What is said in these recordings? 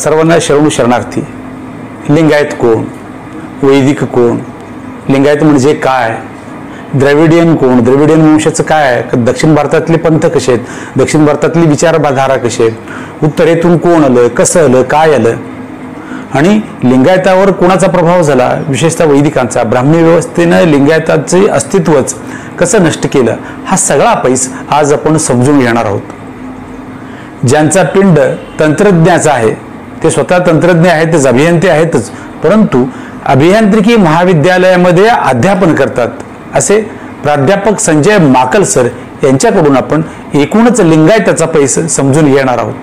सर्वांना शरणार्थी. लिंगायत कोण, वैदिक कोण, लिंगायत म्हणजे काय, द्रविडियन कोण, द्रविडियन वंशाचं काय, दक्षिण भारतातले पंथ कसे आहेत, दक्षिण भारतातली विचारधारा कशी आहेत, उत्तरेतून कोण आलं, कसं आलं, काय आलं, आणि लिंगायतावर कोणाचा प्रभाव झाला, विशेषतः वैदिकांचा. ब्राह्मणी व्यवस्थेनं लिंगायताचे अस्तित्वच कसं नष्ट केलं, हा सगळा पैस आज आपण समजून घेणार आहोत. ज्यांचा पिंड तंत्रज्ञाचा आहे, ते स्वतः तंत्रज्ञ आहेतच, अभियंते आहेतच, परंतु अभियांत्रिकी महाविद्यालयामध्ये अध्यापन करतात असे प्राध्यापक संजय माकल सर यांच्याकडून आपण एकूणच लिंगायताचा पैस समजून घेणार आहोत.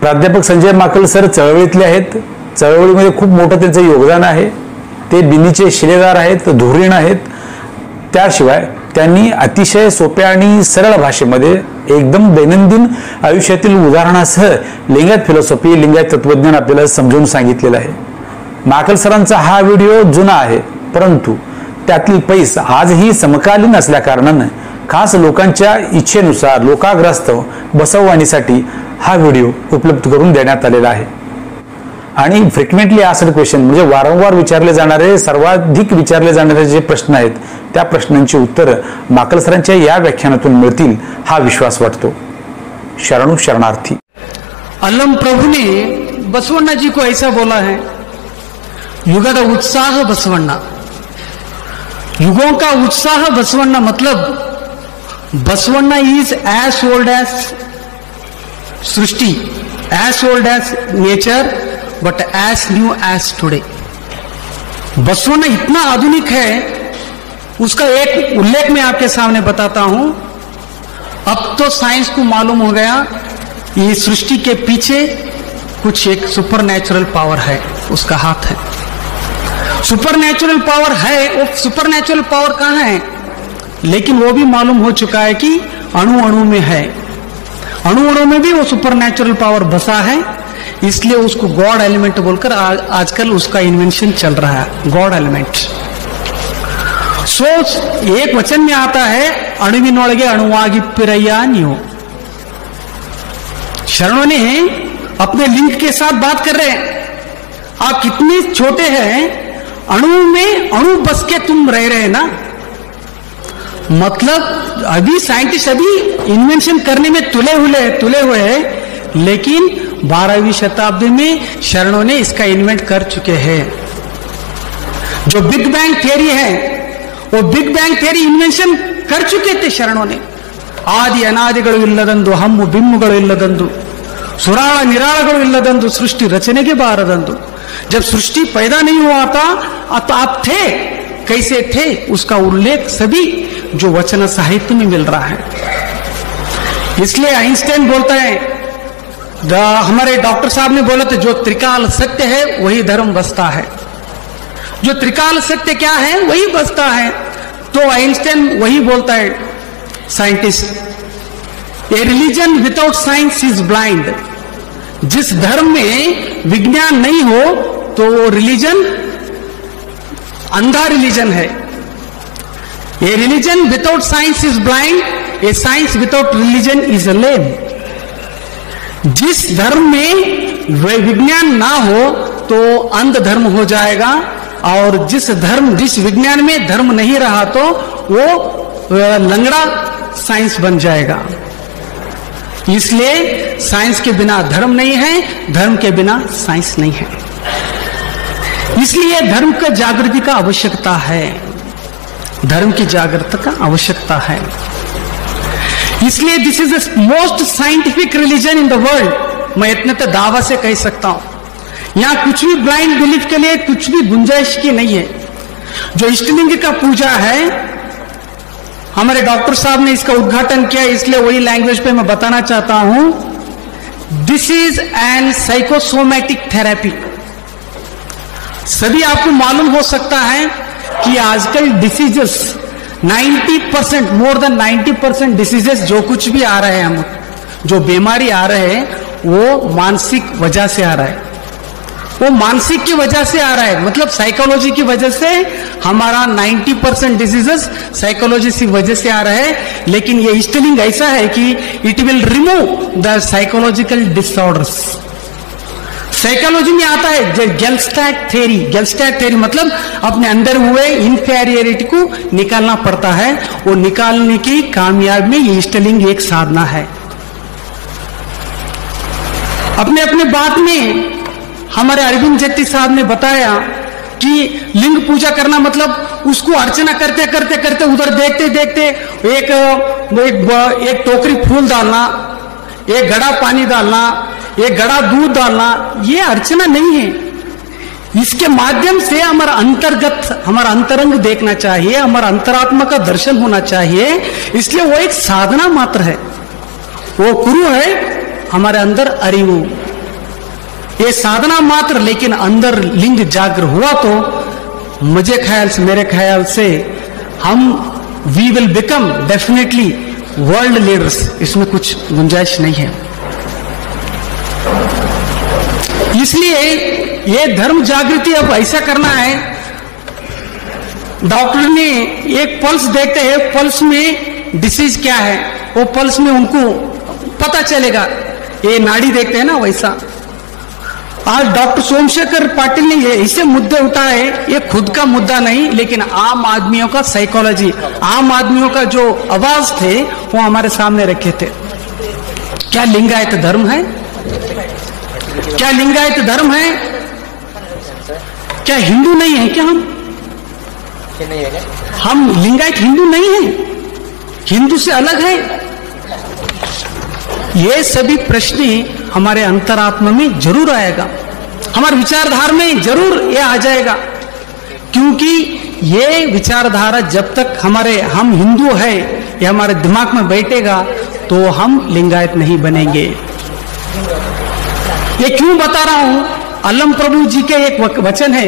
प्राध्यापक संजय माकल सर चळवळीतले आहेत. चळवळीमध्ये खूप मोठं त्यांचं योगदान आहे. ते बिनीचे शिलेदार आहेत, धुरीण आहेत. त्याशिवाय त्यांनी अतिशय सोप्या आणि सरळ भाषेमध्ये एकदम दैनंदिन आयुष्यातील उदाहरणासह लिंगायत फिलॉसॉफी, लिंगायत तत्वज्ञान आपल्याला समजून सांगितलेलं आहे. माकल सरांचा हा व्हिडिओ जुना आहे, परंतु त्यातील पैस आजही समकालीन असल्या कारणानं खास लोकांच्या इच्छेनुसार लोकाग्रस्त बसवणीसाठी हा व्हिडिओ उपलब्ध करून देण्यात आलेला आहे. आणि फ्रिक्वेंटली आस्क्ड क्वेश्चन म्हणजे वारंवार विचारले जाणारे, सर्वाधिक विचारले जाणारे जे प्रश्न आहेत, त्या प्रश्नांची उत्तरं माकल सरांच्या या व्याख्यानातून मिळतील हा विश्वास वाटतो. शरणार्थी. अलम प्रभु ने बसवण्णा जी को ऐसा बोला है, युगद उत्साह बसवण्णा, युगों का उत्साह बसवण्णा, मतलब Basavanna is as old as सृष्टि, as old as nature, but as new as today. Basavanna इतना आधुनिक है, उसका एक उल्लेख मैं आपके सामने बताता हूं. अब तो साइंस को मालूम हो गया ये सृष्टि के पीछे कुछ एक सुपर नेचुरल पावर है, उसका हाथ है. सुपर नेचुरल पावर है, वो सुपर नेचुरल पावर कहां है, लेकिन वो भी मालूम हो चुका है कि अणु अणु में है, अणु अणु में भी वो सुपर नेचुरल पावर बसा है. इसलिए उसको गॉड एलिमेंट बोलकर आजकल उसका इन्वेंशन चल रहा है, गॉड एलिमेंट. सो एक वचन में आता है, अणुविनोळगे अणुವಾಗಿ पिरಯ್ಯ ನೀವು. शरणों ने अपने लिंग के साथ बात कर रहे हैं, आप कितने छोटे हैं, अणु में अणु बस के तुम रह रहे हैं ना. मतलब अभी साइंटिस्ट अभी इन्वेंशन करने में तुले हुए हैं, लेकिन 12वीं शताब्दी में शरणों ने इसका इन्वेंट कर चुके हैं. जो बिग बैंग थियरी है, वो बिग बैंग थियरी इन्वेंशन कर चुके थे शरणों ने. ಆದಿ ಅನಾದಿಗಳು ಇಲ್ಲದಂದು, ಹಮ್ಮು ಬಿಮ್ಮುಗಳು ಇಲ್ಲದಂದು, ಸುರಾಳ ನಿರಾಳಗಳು ಇಲ್ಲದಂದು सृष्टि रचने बारದಂದು. जब सृष्टि पैदा नहीं हुआ था तो आप थे, कैसे थे, उसका उल्लेख सभी जो वचन साहित्य में मिल रहा है. इसलिए आइंस्टाइन बोलता है, हमारे डॉक्टर साहब ने बोला था, जो त्रिकाल सत्य है वही धर्म बसता है. जो त्रिकाल सत्य क्या है वही बसता है. तो आइंस्टाइन वही बोलता है, scientist, A religion without science is blind. जिस धर्म में विज्ञान नहीं हो तो वो रिलीजन अंधा रिलीजन है. A religion without science is blind, a science without religion is a lame. जिस धर्म में विज्ञान ना हो तो अंध धर्म हो जाएगा, और जिस विज्ञान में धर्म नहीं रहा तो वो लंगड़ा साइंस बन जाएगा. इसलिए साइंस के बिना धर्म नहीं है, धर्म के बिना साइंस नहीं है. इसलिए धर्म का जागृति का आवश्यकता है, धर्म की जागृति का आवश्यकता है. इसलिए this is the most scientific religion in the world. मैं इतने तो दावा से कह सकता हूं, यहां कुछ भी ब्लाइंड बिलीफ के लिए कुछ भी गुंजाइश की नहीं है. जो इष्टलिंग का पूजा है, हमारे डॉक्टर साहब ने इसका उद्घाटन किया, इसलिए वही लैंग्वेज पे मैं बताना चाहता हूं. This is an psychosomatic therapy. सभी आपको मालूम हो सकता है कि आजकल डिसीजेस 90%, मोर देन 90% डिसीजेस जो कुछ भी आ रहे हैं, हम जो बीमारी आ रहे हैं वो मानसिक वजह से आ रहा है. वो मानसिक की वजह से आ रहा है, मतलब साइकोलॉजी की वजह से हमारा 90% डिजीजेस साइकोलॉजी की वजह से आ रहा है. लेकिन ये इष्टलिंग ऐसा है कि it will remove the psychological disorders. Psychology में आता है गेल्स्टैट थ्योरी मतलब अपने अंदर हुए इंफीरियरिटी को निकालना पड़ता है। वो निकालने की कामयाब में ये इष्टलिंग एक साधना है। अपने अपने बात में हमारे अरविंद जेट्टी साहब ने बताया कि लिंग पूजा करना मतलब उसको अर्चना करते करते करते उधर देखते देखते एक टोकरी फूल डालना, एक घड़ा पानी डालना, एक घड़ा दूध डालना, ये अर्चना नहीं है। इसके माध्यम से हमारा अंतर्गत, हमारा अंतरंग देखना चाहिए, हमारा अंतरात्मा का दर्शन होना चाहिए। इसलिए वो एक साधना मात्र है, वो गुरु है हमारे अंदर अरिवु, ये साधना मात्र। लेकिन अंदर लिंग जागृत हुआ तो मेरे ख्याल से हम we will become definitely world leaders, इसमें कुछ गुंजाइश नहीं है। इसलिए ये धर्म जागृति अब ऐसा करना है, डॉक्टर ने एक पल्स देखते हैं, पल्स में डिसीज क्या है वो पल्स में उनको पता चलेगा, ये नाड़ी देखते हैं ना वैसा। आज डॉक्टर सोमशेखर पाटिल ने ये इसे मुद्दे उठाए, ये खुद का मुद्दा नहीं लेकिन आम आदमियों का साइकोलॉजी, आम आदमियों का जो आवाज थे वो हमारे सामने रखे थे। क्या लिंगायत धर्म है? क्या लिंगायत धर्म है? क्या हिंदू नहीं है? क्या हम लिंगायत हिंदू नहीं है? हिंदू से अलग है? ये सभी प्रश्न हमारे अंतरात्मा में जरूर आएगा, हमारे विचारधारा में जरूर ये आ जाएगा। क्योंकि ये विचारधारा जब तक हम हिंदू है ये हमारे दिमाग में बैठेगा तो हम लिंगायत नहीं बनेंगे। ये क्यों बता रहा हूं? अलम प्रभु जी के एक वचन है,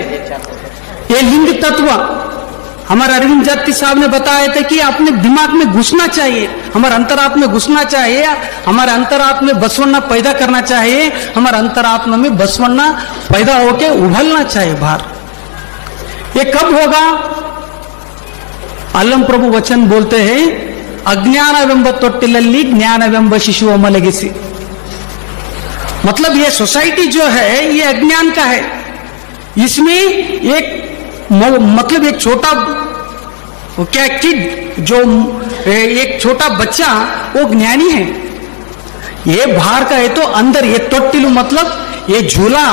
ये लिंग तत्व हमारे अरविंद जेट्टी साहब ने बताया था कि अपने दिमाग में घुसना चाहिए, हमारे अंतरात्मा में घुसना चाहिए, हमारे आत्मा में बसवन्ना पैदा करना चाहिए, हमारे आत्मा में बसवन्ना पैदा होके उभरना चाहिए बाहर। ये कब होगा? अलम प्रभु वचन बोलते हैं, अज्ञानवेंब तोट्टिलल्ली ज्ञानवेंब शिशु मलगिसी। मतलब ये सोसाइटी जो है ये अज्ञान का है, इसमें एक मतलब एक छोटा क्या किड जो एक छोटा बच्चा वो ज्ञानी है, ये बाहर का है तो अंदर ये तोट्टिलु मतलब ये झूला,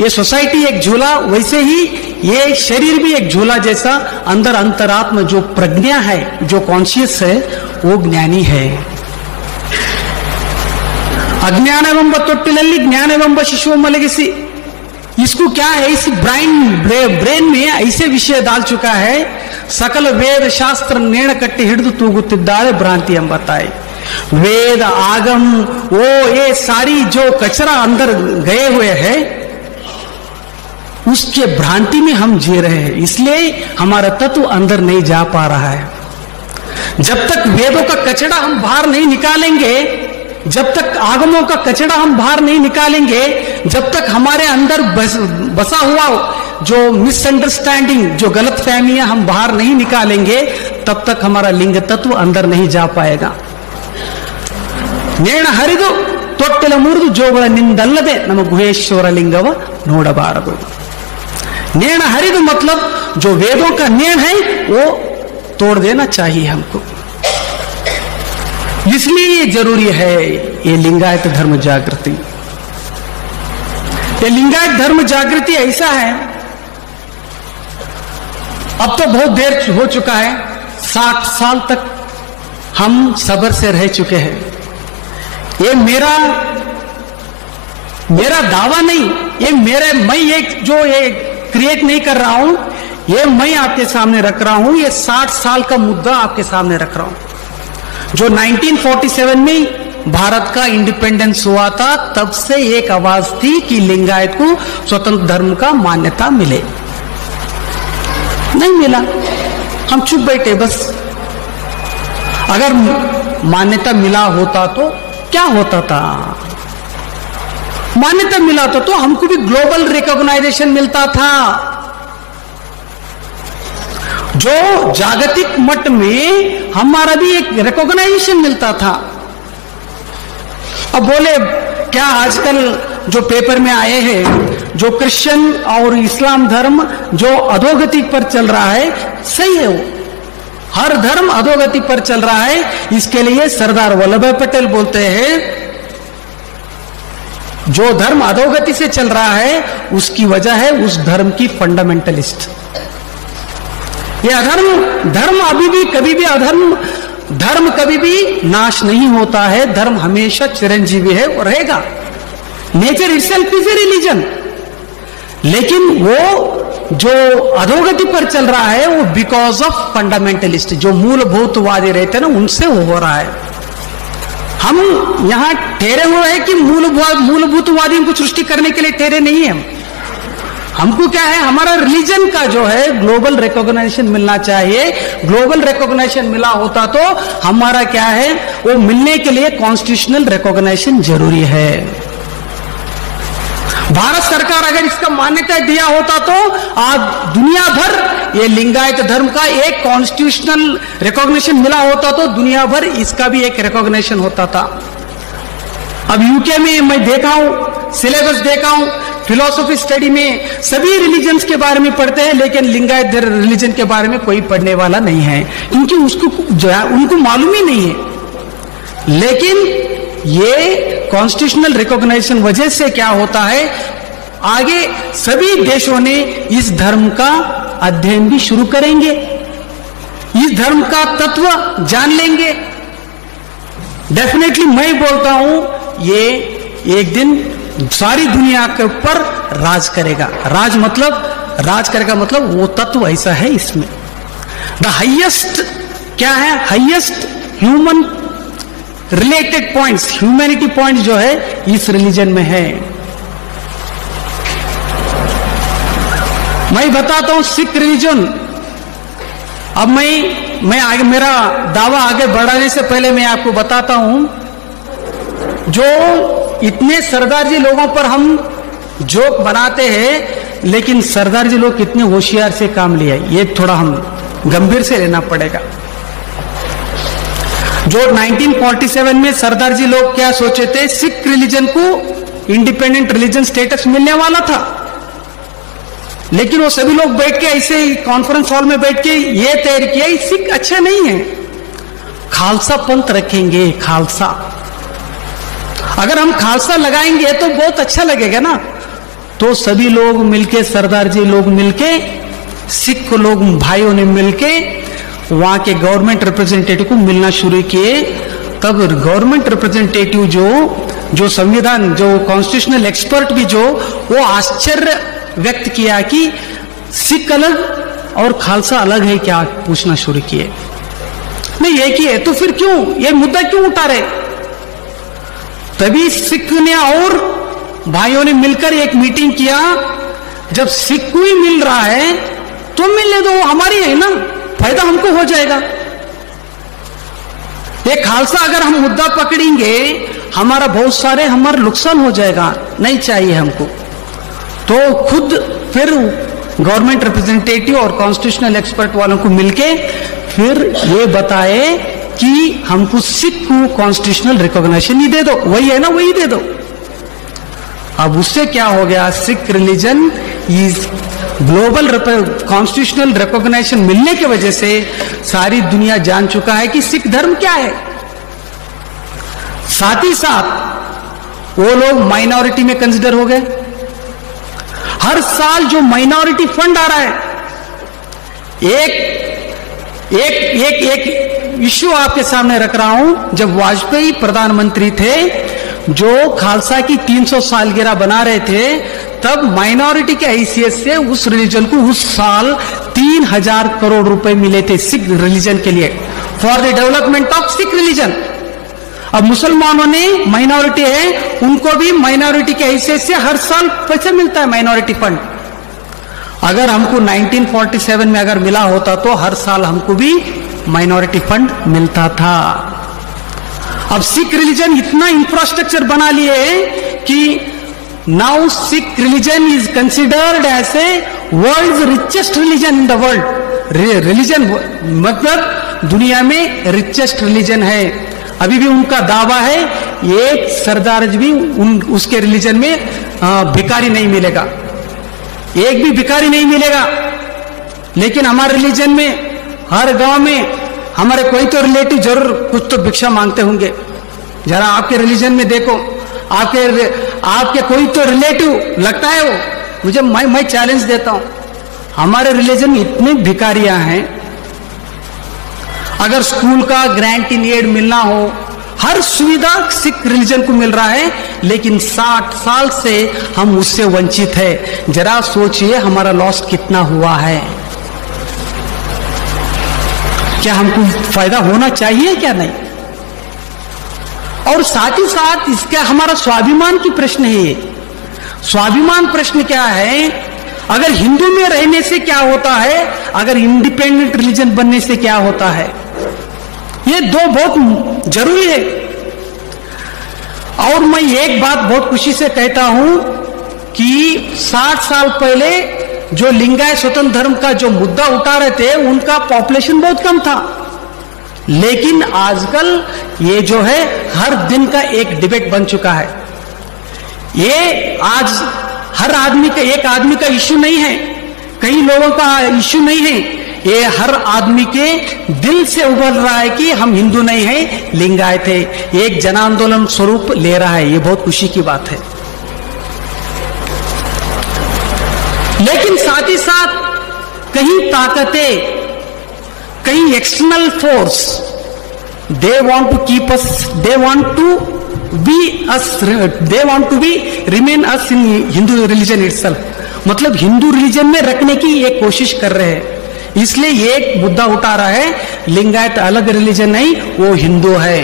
ये सोसाइटी एक झूला, वैसे ही ये शरीर भी एक झूला जैसा, अंदर अंतरात्मा जो प्रज्ञा है, जो कॉन्शियस है वो ज्ञानी है। अज्ञानवेंब तोट्टिलल्ली ज्ञानवेंब शिशु मलगिसी। इसको क्या है, इस ब्रेन में ऐसे विषय डाल चुका है, सकल वेद शास्त्र नेण कट्टी हिडिದು तूगुತ್ತಿದ್ದಾಳೆ भ्रांति हम बताए। वेद आगम वो ये सारी जो कचरा अंदर गए हुए हैं उसके भ्रांति में हम जी रहे हैं, इसलिए हमारा तत्व अंदर नहीं जा पा रहा है। जब तक वेदों का कचरा हम बाहर नहीं निकालेंगे, जब तक आगमों का कचरा हम बाहर नहीं निकालेंगे, जब तक हमारे अंदर बसा हुआ जो मिसअंडरस्टैंडिंग, जो गलत फहमियां हम बाहर नहीं निकालेंगे, तब तक हमारा लिंग तत्व अंदर नहीं जा पाएगा। ನೇಣ ಹರಿದು ತೊಟ್ಟಿಲ ಮುರಿದು ಜೋಗಳ ನಿಂದಲ್ಲದೆ ನಮ್ಮ ಗುಹೇಶ್ವರ ಲಿಂಗವ ನೋಡಬಾರದು। नेण हरिद मतलब जो वेदों का नेण है वो तोड़ देना चाहिए हमको। इसलिए ये जरूरी है ये लिंगायत धर्म जागृति। ये लिंगायत धर्म जागृति ऐसा है, अब तो बहुत देर हो चुका है, 60 साल तक हम सब्र से रह चुके हैं। ये मेरा दावा नहीं, ये मैं एक जो ये क्रिएट नहीं कर रहा हूं, ये मैं आपके सामने रख रहा हूं, ये 60 साल का मुद्दा आपके सामने रख रहा हूं। जो 1947 में भारत का इंडिपेंडेंस हुआ था, तब से एक आवाज थी कि लिंगायत को स्वतंत्र धर्म का मान्यता मिले, नहीं मिला, हम चुप बैठे बस। अगर मान्यता मिला होता तो क्या होता था? मान्यता मिला तो हमको भी ग्लोबल रिकॉग्नाइजेशन मिलता था, जो जागतिक मट्ट में हमारा भी एक रिकॉग्नाइजेशन मिलता था। अब बोले क्या आजकल जो पेपर में आए हैं, जो क्रिश्चियन और इस्लाम धर्म जो अधोगति पर चल रहा है, सही है। वो हर धर्म अधोगति पर चल रहा है। इसके लिए सरदार वल्लभ भाई पटेल बोलते हैं जो धर्म अधोगति से चल रहा है उसकी वजह है उस धर्म की फंडामेंटलिस्ट। ये अधर्म, धर्म अभी भी कभी भी अधर्म, धर्म कभी भी नाश नहीं होता है, धर्म हमेशा चिरंजीवी है और रहेगा। Nature itself is a religion. लेकिन वो जो अधोगति पर चल रहा है वो बिकॉज ऑफ फंडामेंटलिस्ट, जो मूलभूतवादी रहते हैं ना, उनसे वो हो रहा है। हम यहां ठहरे हुए हैं कि मूलभूतवादी को सृष्टि करने के लिए ठहरे नहीं है। हमको क्या है, हमारा रिलीजन का जो है ग्लोबल रिकॉग्निशन मिलना चाहिए। ग्लोबल रिकॉग्निशन मिला होता तो हमारा क्या है, वो मिलने के लिए कॉन्स्टिट्यूशनल रिकॉग्निशन जरूरी है। भारत सरकार अगर इसका मान्यता दिया होता तो आज दुनिया भर ये लिंगायत धर्म का एक कॉन्स्टिट्यूशनल रिकॉग्निशन मिला होता तो दुनिया भर इसका भी एक रिकॉग्निशन होता था। अब यूके में मैं देखा हूं, सिलेबस देखा हूं, फिलोसॉफी स्टडी में सभी रिलीजन्स के बारे में पढ़ते हैं, लेकिन लिंगायत रिलीजन के बारे में कोई पढ़ने वाला नहीं है, क्योंकि उसको जो है उनको मालूम ही नहीं है। लेकिन ये कॉन्स्टिट्यूशनल रिकॉग्निशन वजह से क्या होता है, आगे सभी देशों ने इस धर्म का अध्ययन भी शुरू करेंगे, इस धर्म का तत्व जान लेंगे। डेफिनेटली मैं बोलता हूं ये एक दिन सारी दुनिया के ऊपर राज करेगा। राज करेगा मतलब वो तत्व ऐसा है इसमें। द हाईएस्ट क्या है, highest human related points, humanity point जो है इस रिलीजन में है। मैं बताता हूं सिख रिलीजन। अब मैं आगे मेरा दावा आगे बढ़ाने से पहले मैं आपको बताता हूं, जो इतने सरदार जी लोगों पर हम जोक बनाते हैं, लेकिन सरदार जी लोग कितने होशियार से काम लिया, ये थोड़ा हम गंभीर से लेना पड़ेगा। जो 1947 में सरदार जी लोग क्या सोचे थे, सिख रिलीजन को इंडिपेंडेंट रिलीजन स्टेटस मिलने वाला था, लेकिन वो सभी लोग बैठ के ऐसे कॉन्फ्रेंस हॉल में बैठ के ये तय किया सिख अच्छा नहीं है, खालसा पंथ रखेंगे। खालसा, अगर हम खालसा लगाएंगे तो बहुत अच्छा लगेगा ना। तो सभी लोग मिलके, सरदार जी लोग मिलके, सिख लोग भाइयों ने मिलके वहां के गवर्नमेंट रिप्रेजेंटेटिव को मिलना शुरू किए। तब गवर्नमेंट रिप्रेजेंटेटिव जो संविधान, जो कॉन्स्टिट्यूशनल एक्सपर्ट भी वो आश्चर्य व्यक्त किया कि सिख अलग और खालसा अलग है क्या, पूछना शुरू किए। नहीं एक ही है तो फिर क्यों ये मुद्दा क्यों उठा रहे। तभी सिख ने और भाइयों ने मिलकर एक मीटिंग किया, जब सिख को ही मिल रहा है तो मिलने दो, हमारी है ना, फायदा हमको हो जाएगा। ये खालसा अगर हम मुद्दा पकड़ेंगे हमारा बहुत सारे हमारा नुकसान हो जाएगा, नहीं चाहिए हमको। तो खुद फिर गवर्नमेंट रिप्रेजेंटेटिव और कॉन्स्टिट्यूशनल एक्सपर्ट वालों को मिलके फिर ये बताए कि हमको सिख को कॉन्स्टिट्यूशनल रिकॉग्निशन ही दे दो, वही है ना, वही दे दो। अब उससे क्या हो गया, Sikh religion is global constitutional recognition मिलने की वजह से सारी दुनिया जान चुका है कि सिख धर्म क्या है। साथ ही साथ वो लोग माइनॉरिटी में कंसिडर हो गए। हर साल जो माइनॉरिटी फंड आ रहा है, एक इश्यू आपके सामने रख रहा हूं। जब वाजपेयी प्रधानमंत्री थे, जो खालसा की 300 सालगिरह बना रहे थे, तब माइनॉरिटी के हैसियत से उस रिलीजन को उस साल 3000 करोड़ रुपए मिले थे सिख रिलीजन के लिए, for the development of Sikh religion. अब मुसलमानों ने माइनॉरिटी है, उनको भी माइनॉरिटी के हैसियत से हर साल पैसे मिलता है माइनॉरिटी फंड। अगर हमको 1947 में अगर मिला होता तो हर साल हमको भी माइनॉरिटी फंड मिलता था। अब सिख रिलीजन इतना इंफ्रास्ट्रक्चर बना लिए कि now Sikh religion is considered as a world richest religion in the world. Religion मतलब दुनिया में रिचेस्ट रिलीजन है। अभी भी उनका दावा है एक सरदार भी उसके रिलीजन में भिखारी नहीं मिलेगा, एक भी भिखारी नहीं मिलेगा। लेकिन हमारे रिलीजन में हर गांव में हमारे कोई तो रिलेटिव जरूर कुछ तो भिक्षा मांगते होंगे। जरा आपके रिलीजन में देखो, आपके कोई तो रिलेटिव लगता है वो, मुझे मैं चैलेंज देता हूं, हमारे रिलीजन में इतने भिखारियां हैं। अगर स्कूल का ग्रांट इन एड मिलना हो, हर सुविधा सिख रिलीजन को मिल रहा है, लेकिन 60 साल से हम उससे वंचित है। जरा सोचिए हमारा लॉस कितना हुआ है। क्या हमको फायदा होना चाहिए क्या? नहीं। और साथ ही साथ इसका हमारा स्वाभिमान की प्रश्न है। ये स्वाभिमान प्रश्न क्या है? अगर हिंदू में रहने से क्या होता है, अगर इंडिपेंडेंट रिलीजन बनने से क्या होता है, ये दो बहुत जरूरी है। और मैं एक बात बहुत खुशी से कहता हूं कि 60 साल पहले जो लिंगायत स्वतंत्र धर्म का जो मुद्दा उठा रहे थे, उनका पॉपुलेशन बहुत कम था। लेकिन आजकल ये जो है हर दिन का एक डिबेट बन चुका है। ये आज हर आदमी का, एक आदमी का इश्यू नहीं है, कई लोगों का इश्यू नहीं है, ये हर आदमी के दिल से उभर रहा है कि हम हिंदू नहीं हैं, लिंगायत है। एक जन आंदोलन स्वरूप ले रहा है। ये बहुत खुशी की बात है। लेकिन साथ ही साथ कहीं ताकतें, कहीं external force, they want to keep us, they want to be us, they want to be remain us in Hindu religion itself. मतलब हिंदू रिलीजन में रखने की एक कोशिश कर रहे हैं। इसलिए एक मुद्दा उठा रहा है, लिंगायत अलग रिलीजन नहीं, वो हिंदू है।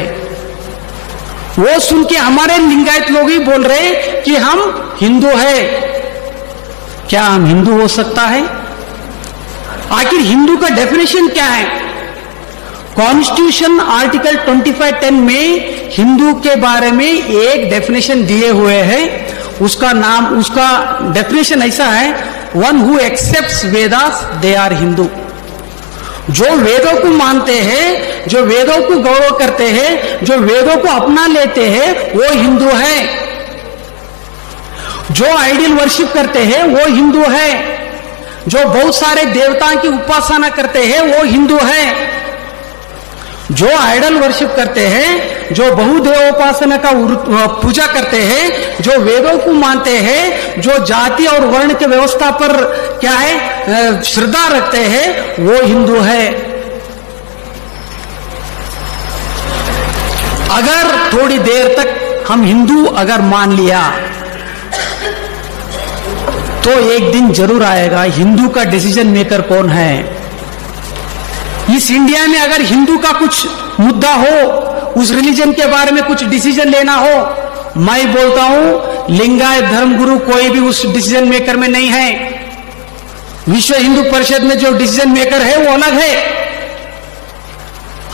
वो सुन के हमारे लिंगायत लोग ही बोल रहे हैं कि हम हिंदू है। क्या हम हिंदू हो सकता है? आखिर हिंदू का डेफिनेशन क्या है? कॉन्स्टिट्यूशन आर्टिकल 25(10) में हिंदू के बारे में एक डेफिनेशन दिए हुए हैं। उसका नाम, उसका डेफिनेशन ऐसा है, one who accepts Vedas they are Hindu. जो वेदों को मानते हैं, जो वेदों को गौरव करते हैं, जो वेदों को अपना लेते हैं, वो हिंदू है। जो आइडियल वर्शिप करते हैं वो हिंदू है। जो बहुत सारे देवताओं की उपासना करते हैं वो हिंदू है। जो आइडल वर्शिप करते हैं, जो बहुदेव उपासना का पूजा करते हैं, जो वेदों को मानते हैं, जो जाति और वर्ण के व्यवस्था पर क्या है श्रद्धा रखते हैं, वो हिंदू है। अगर थोड़ी देर तक हम हिंदू अगर मान लिया, तो एक दिन जरूर आएगा हिंदू का डिसीजन मेकर कौन है। इस इंडिया में अगर हिंदू का कुछ मुद्दा हो, उस रिलीजन के बारे में कुछ डिसीजन लेना हो, मैं बोलता हूं लिंगायत धर्मगुरु कोई भी उस डिसीजन मेकर में नहीं है। विश्व हिंदू परिषद में जो डिसीजन मेकर है वो अलग है।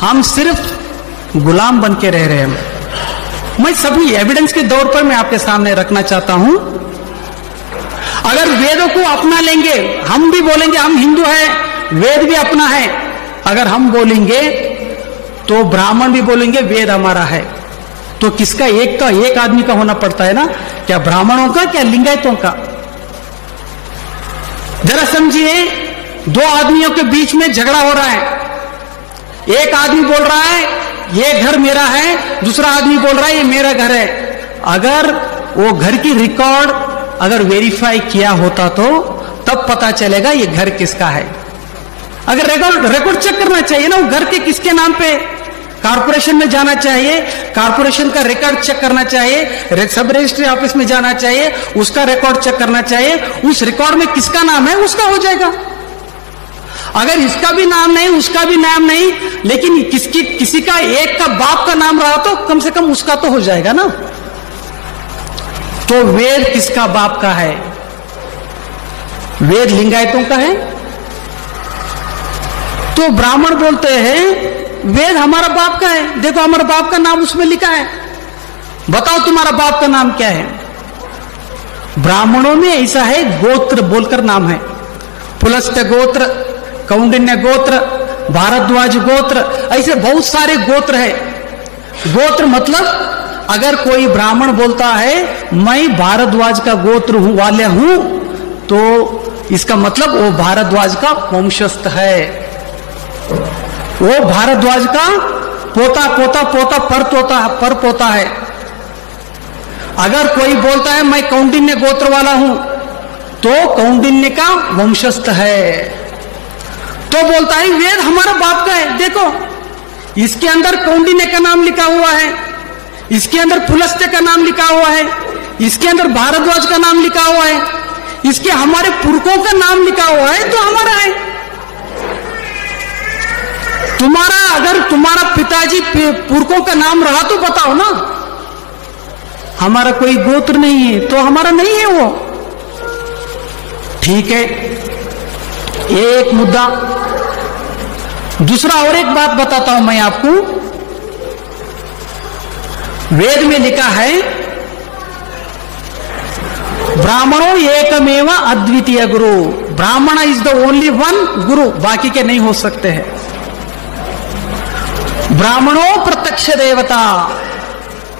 हम सिर्फ गुलाम बन के रह रहे हैं। मैं सभी एविडेंस के दौर पर मैं आपके सामने रखना चाहता हूं। अगर वेदों को अपना लेंगे, हम भी बोलेंगे हम हिंदू हैं, वेद भी अपना है। अगर हम बोलेंगे तो ब्राह्मण भी बोलेंगे वेद हमारा है। तो किसका? एक आदमी का होना पड़ता है ना। क्या ब्राह्मणों का, क्या लिंगायतों का? जरा समझिए, दो आदमियों के बीच में झगड़ा हो रहा है। एक आदमी बोल रहा है ये घर मेरा है, दूसरा आदमी बोल रहा है ये मेरा घर है। अगर वो घर की रिकॉर्ड अगर वेरीफाई किया होता तो तब पता चलेगा ये घर किसका है। अगर रिकॉर्ड चेक करना चाहिए ना, वो घर के किसके नाम पे, कारपोरेशन में जाना चाहिए, कारपोरेशन का रिकॉर्ड चेक करना चाहिए, सब रजिस्ट्री ऑफिस में जाना चाहिए, उसका रिकॉर्ड चेक करना चाहिए। उस रिकॉर्ड में किसका नाम है उसका हो जाएगा। अगर इसका भी नाम नहीं, उसका भी नाम नहीं, लेकिन किसी का एक का बाप का नाम रहा तो कम से कम उसका तो हो जाएगा ना। तो वेद किसका बाप का है? वेद लिंगायतों का है। तो ब्राह्मण बोलते हैं वेद हमारा बाप का है, देखो हमारा बाप का नाम उसमें लिखा है, बताओ तुम्हारा बाप का नाम क्या है। ब्राह्मणों में ऐसा है, गोत्र बोलकर नाम है। पुलस्त्य गोत्र, कौंडिन्य गोत्र, भारद्वाज गोत्र, ऐसे बहुत सारे गोत्र है। गोत्र मतलब अगर कोई ब्राह्मण बोलता है मैं भारद्वाज का गोत्र वाले हूं, तो इसका मतलब वो भारद्वाज का वंशस्थ है, वो भारद्वाज का पोता पोता पोता पर पोता है। अगर कोई बोलता है मैं कौंडिन्य गोत्र वाला हूं, तो कौंडिन्य का वंशस्थ है। तो बोलता है वेद हमारा बाप का है, देखो इसके अंदर कौंडिन्य का नाम लिखा हुआ है, इसके अंदर पुलस्त्य का नाम लिखा हुआ है, इसके अंदर भारद्वाज का नाम लिखा हुआ है, इसके हमारे पुरखों का नाम लिखा हुआ है, तो हमारा है। तुम्हारा अगर तुम्हारा पिताजी पुरखों का नाम रहा तो बताओ ना, हमारा कोई गोत्र नहीं है तो हमारा नहीं है वो। ठीक है, एक मुद्दा। दूसरा और एक बात बताता हूं मैं आपको। वेद में लिखा है ब्राह्मणों एकमेव अद्वितीय गुरु, ब्राह्मण इज द ओनली वन गुरु, बाकी के नहीं हो सकते हैं। ब्राह्मणों प्रत्यक्ष देवता,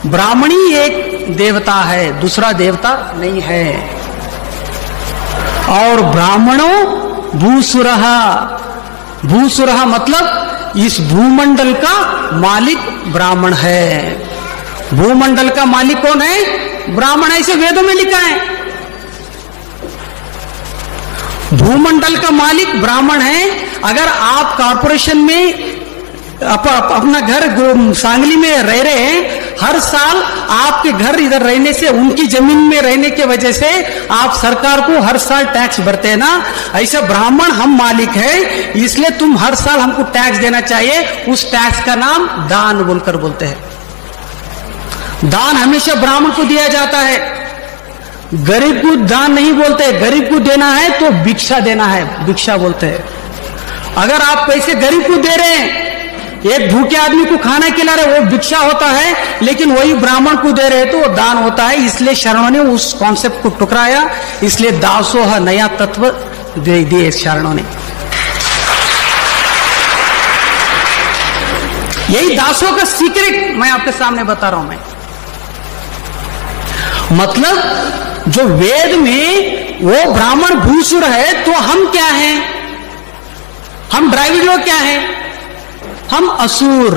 ब्राह्मणी एक देवता है, दूसरा देवता नहीं है। और ब्राह्मणों भूसुरहा, भूसुरहा मतलब इस भूमंडल का मालिक ब्राह्मण है। भूमंडल का मालिक कौन है? ब्राह्मण, ऐसे वेदों में लिखा है। भूमंडल का मालिक ब्राह्मण है। अगर आप कॉर्पोरेशन में अपना घर सांगली में रह रहे हैं, हर साल आपके घर इधर रहने से, उनकी जमीन में रहने की वजह से आप सरकार को हर साल टैक्स भरते हैं ना, ऐसा ब्राह्मण हम मालिक है, इसलिए तुम हर साल हमको टैक्स देना चाहिए। उस टैक्स का नाम दान बोलकर बोलते हैं। दान हमेशा ब्राह्मण को दिया जाता है, गरीब को दान नहीं बोलते। गरीब को देना है तो भिक्षा देना है, भिक्षा बोलते हैं। अगर आप पैसे गरीब को दे रहे हैं, एक भूखे आदमी को खाना खिला रहे, वो भिक्षा होता है, लेकिन वही ब्राह्मण को दे रहे तो वो दान होता है। इसलिए शरणों ने उस कॉन्सेप्ट को टुकराया, इसलिए दासोह नया तत्व दे दिए शरणों ने। यही दासों का सीक्रेट मैं आपके सामने बता रहा हूं। मैं मतलब जो वेद में वो ब्राह्मण भूसुर है, तो हम क्या हैं? हम द्रविड़ लोग क्या हैं? हम असुर।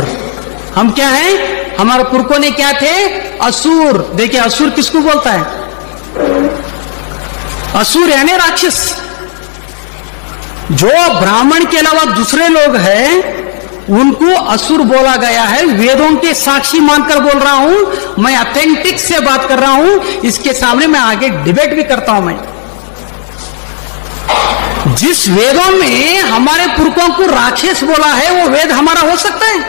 हम क्या हैं? हमारे पुरखों ने क्या थे? असुर। देखिए असुर किसको बोलता है? असुर यानी राक्षस। जो ब्राह्मण के अलावा दूसरे लोग हैं उनको असुर बोला गया है। वेदों के साक्षी मानकर बोल रहा हूं, मैं ऑथेंटिक से बात कर रहा हूं। इसके सामने मैं आगे डिबेट भी करता हूं। मैं जिस वेदों में हमारे पुरखों को राक्षस बोला है, वो वेद हमारा हो सकता है?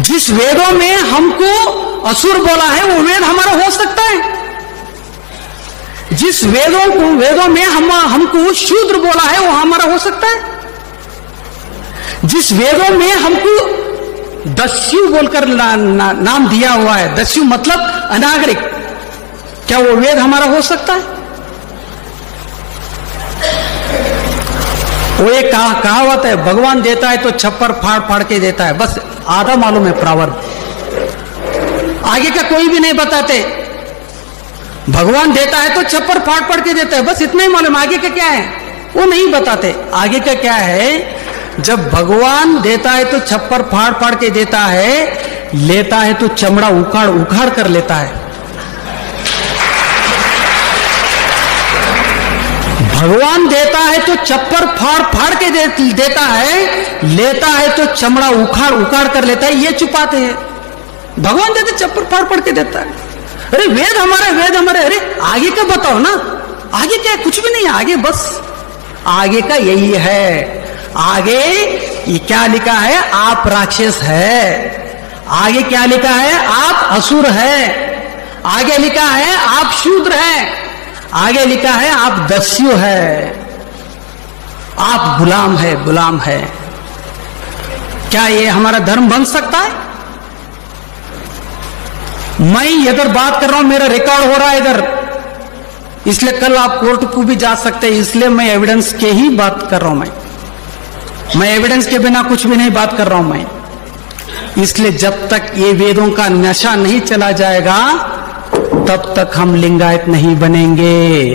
जिस वेदों में हमको असुर बोला है, वो वेद हमारा हो सकता है? जिस वेदों में हमको शूद्र बोला है, वो हमारा हो सकता है? जिस वेदों में हमको दस्यु बोलकर नाम दिया हुआ है, दस्यु मतलब अनागरिक, क्या वो वेद हमारा हो सकता है? वो एक कहावत है, भगवान देता है तो छप्पर फाड़ फाड़ के देता है, बस आधा मालूम है प्रावर्त, आगे का कोई भी नहीं बताते। भगवान देता है तो छप्पर फाड़ फाड़ के देता है, बस इतना ही मालूम, आगे का क्या है वो नहीं बताते। आगे का क्या है? जब भगवान देता है तो छप्पर फाड़ फाड़ के देता है, लेता है तो चमड़ा उखाड़ उखाड़ कर लेता है। भगवान देता है तो छप्पर फाड़ फाड़ के देता है, लेता है तो चमड़ा उखाड़ उखाड़ कर लेता है। ये छुपाते हैं। भगवान देते छप्पर फाड़ फाड़ के देता है। अरे वेद हमारे, अरे आगे का बताओ ना, आगे क्या है? कुछ भी नहीं, आगे बस आगे का यही है। आगे ये क्या लिखा है? आप राक्षस है। आगे क्या लिखा है? आप असुर है। आगे लिखा है आप शूद्र है। आगे लिखा है आप दस्यु है, आप गुलाम है, गुलाम है। क्या ये हमारा धर्म बन सकता है? मैं इधर बात कर रहा हूं, मेरा रिकॉर्ड हो रहा है इधर, इसलिए कल आप कोर्ट को भी जा सकते हैं। इसलिए मैं एविडेंस के ही बात कर रहा हूं। मैं एविडेंस के बिना कुछ भी नहीं बात कर रहा हूं। मैं इसलिए जब तक ये वेदों का नशा नहीं चला जाएगा तब तक हम लिंगायत नहीं बनेंगे।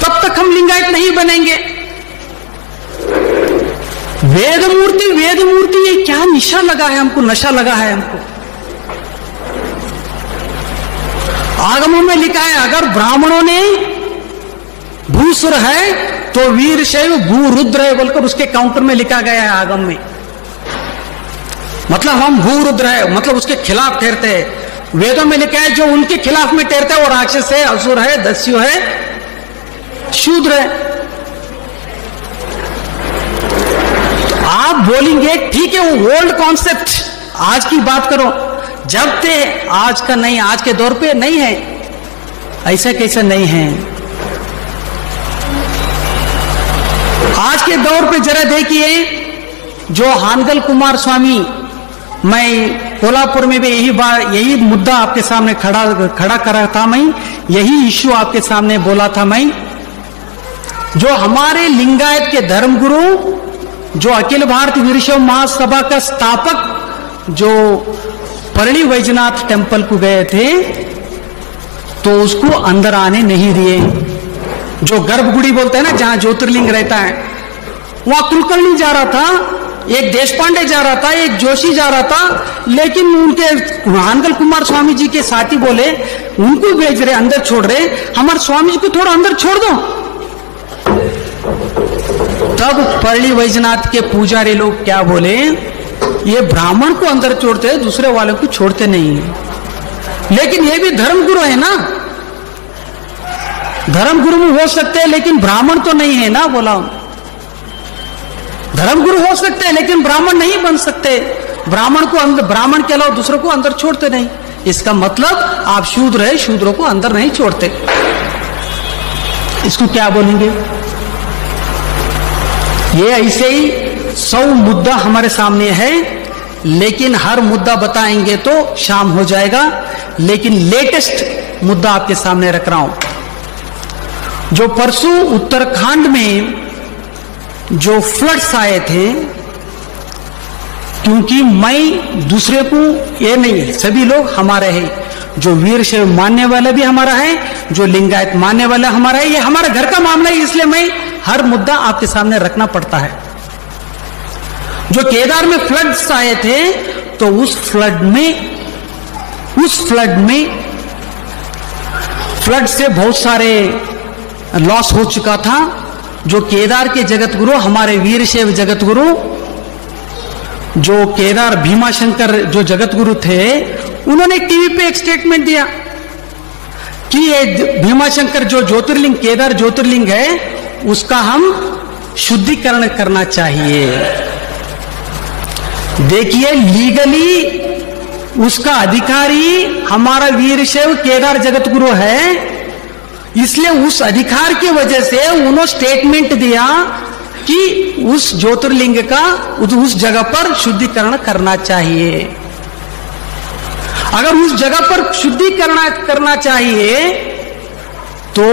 तब तक हम लिंगायत नहीं बनेंगे। वेद मूर्ति ये क्या निशा लगा है हमको, नशा लगा है हमको। आगमों में लिखा है अगर ब्राह्मणों ने भूसुर है तो वीरशैव भू रुद्र है बोलकर उसके काउंटर में लिखा गया है आगम में। मतलब हम भू रुद्र है, मतलब उसके खिलाफ ठहरते हैं। वेदों में लिखा है जो उनके खिलाफ में ठहरता है वो राक्षस है, असुर है, दस्यु है, शूद्र है। आप बोलेंगे ठीक है वो ओल्ड कॉन्सेप्ट, आज की बात करो, जब थे आज का नहीं, आज के दौर पे नहीं है, ऐसा कैसे नहीं है। आज के दौर पे जरा देखिए जो हानगल कुमार स्वामी, मैं कोल्हापुर में भी यही मुद्दा आपके सामने खड़ा करा था, मैं यही इश्यू आपके सामने बोला था मैं। जो हमारे लिंगायत के धर्मगुरु, जो अखिल भारतीय वीरशैव महासभा का स्थापक जो परली वैजनाथ टेम्पल को गए थे तो उसको अंदर आने नहीं दिए। जो गर्भगुड़ी बोलते हैं ना, जहां ज्योतिर्लिंग रहता है, वहां कुलकर्णी जा रहा था, एक देशपांडे जा रहा था, एक जोशी जा रहा था, लेकिन उनके हानगल कुमार स्वामी जी के साथी बोले उनको भेज रहे, अंदर छोड़ रहे, हमारे स्वामी जी को थोड़ा अंदर छोड़ दो। तब परली वैजनाथ के पुजारी लोग क्या बोले, ये ब्राह्मण को अंदर छोड़ते हैं, दूसरे वाले को छोड़ते नहीं। लेकिन ये भी धर्मगुरु है ना, धर्मगुरु में हो सकते हैं लेकिन ब्राह्मण तो नहीं है ना। बोला धर्मगुरु हो सकते हैं लेकिन ब्राह्मण नहीं बन सकते। ब्राह्मण को अंदर, ब्राह्मण के अलावा दूसरों को अंदर छोड़ते नहीं। इसका मतलब आप शूद्र है, शूद्रों को अंदर नहीं छोड़ते। इसको क्या बोलेंगे। ये ऐसे ही 100 मुद्दा हमारे सामने है, लेकिन हर मुद्दा बताएंगे तो शाम हो जाएगा। लेकिन लेटेस्ट मुद्दा आपके सामने रख रहा हूं। जो परसों उत्तराखंड में जो फ्लड्स आए थे, क्योंकि मैं दूसरे को ये नहीं, सभी लोग हमारे हैं, जो वीरशैव मानने वाला भी हमारा है, जो लिंगायत मानने वाला हमारा है, ये हमारा घर का मामला है, इसलिए मैं हर मुद्दा आपके सामने रखना पड़ता है। जो केदार में फ्लड्स आए थे तो उस फ्लड से बहुत सारे लॉस हो चुका था। जो केदार के जगत गुरु, हमारे वीरशैव जगत गुरु, जो केदार भीमाशंकर जो जगत गुरु थे, उन्होंने टीवी पे एक स्टेटमेंट दिया कि ये भीमाशंकर जो ज्योतिर्लिंग, केदार ज्योतिर्लिंग है, उसका हम शुद्धिकरण करना चाहिए। देखिए लीगली उसका अधिकारी हमारा वीरशैव केदार जगत गुरु है, इसलिए उस अधिकार की वजह से उन्होंने स्टेटमेंट दिया कि उस ज्योतिर्लिंग का उस जगह पर शुद्धिकरण करना चाहिए। अगर उस जगह पर शुद्धिकरण करना चाहिए तो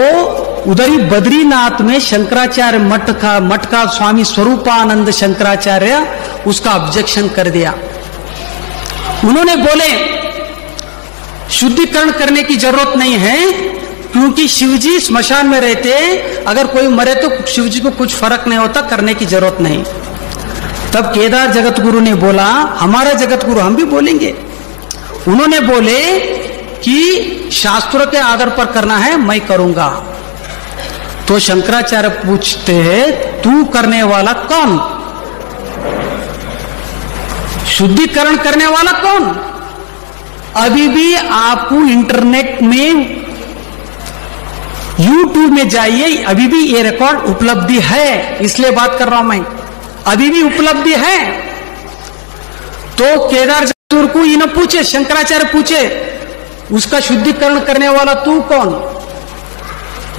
उधर ही बद्रीनाथ में शंकराचार्य मठ का स्वामी स्वरूपानंद शंकराचार्य उसका ऑब्जेक्शन कर दिया। उन्होंने बोले शुद्धिकरण करने की जरूरत नहीं है, क्योंकि शिवजी स्मशान में रहते, अगर कोई मरे तो शिवजी को कुछ फर्क नहीं होता, करने की जरूरत नहीं। तब केदार जगत गुरु ने बोला, हमारा जगत गुरु, हम भी बोलेंगे, उन्होंने बोले कि शास्त्रों के आधार पर करना है, मैं करूंगा। तो शंकराचार्य पूछते हैं, तू करने वाला कौन, शुद्धिकरण करने वाला कौन? अभी भी आपको इंटरनेट में, YouTube में जाइए, अभी भी ये रिकॉर्ड उपलब्धि है, इसलिए बात कर रहा हूं मैं, अभी भी उपलब्धि है। तो केदार जगतगुरु को ये न पूछे, शंकराचार्य पूछे उसका शुद्धिकरण करने वाला तू कौन?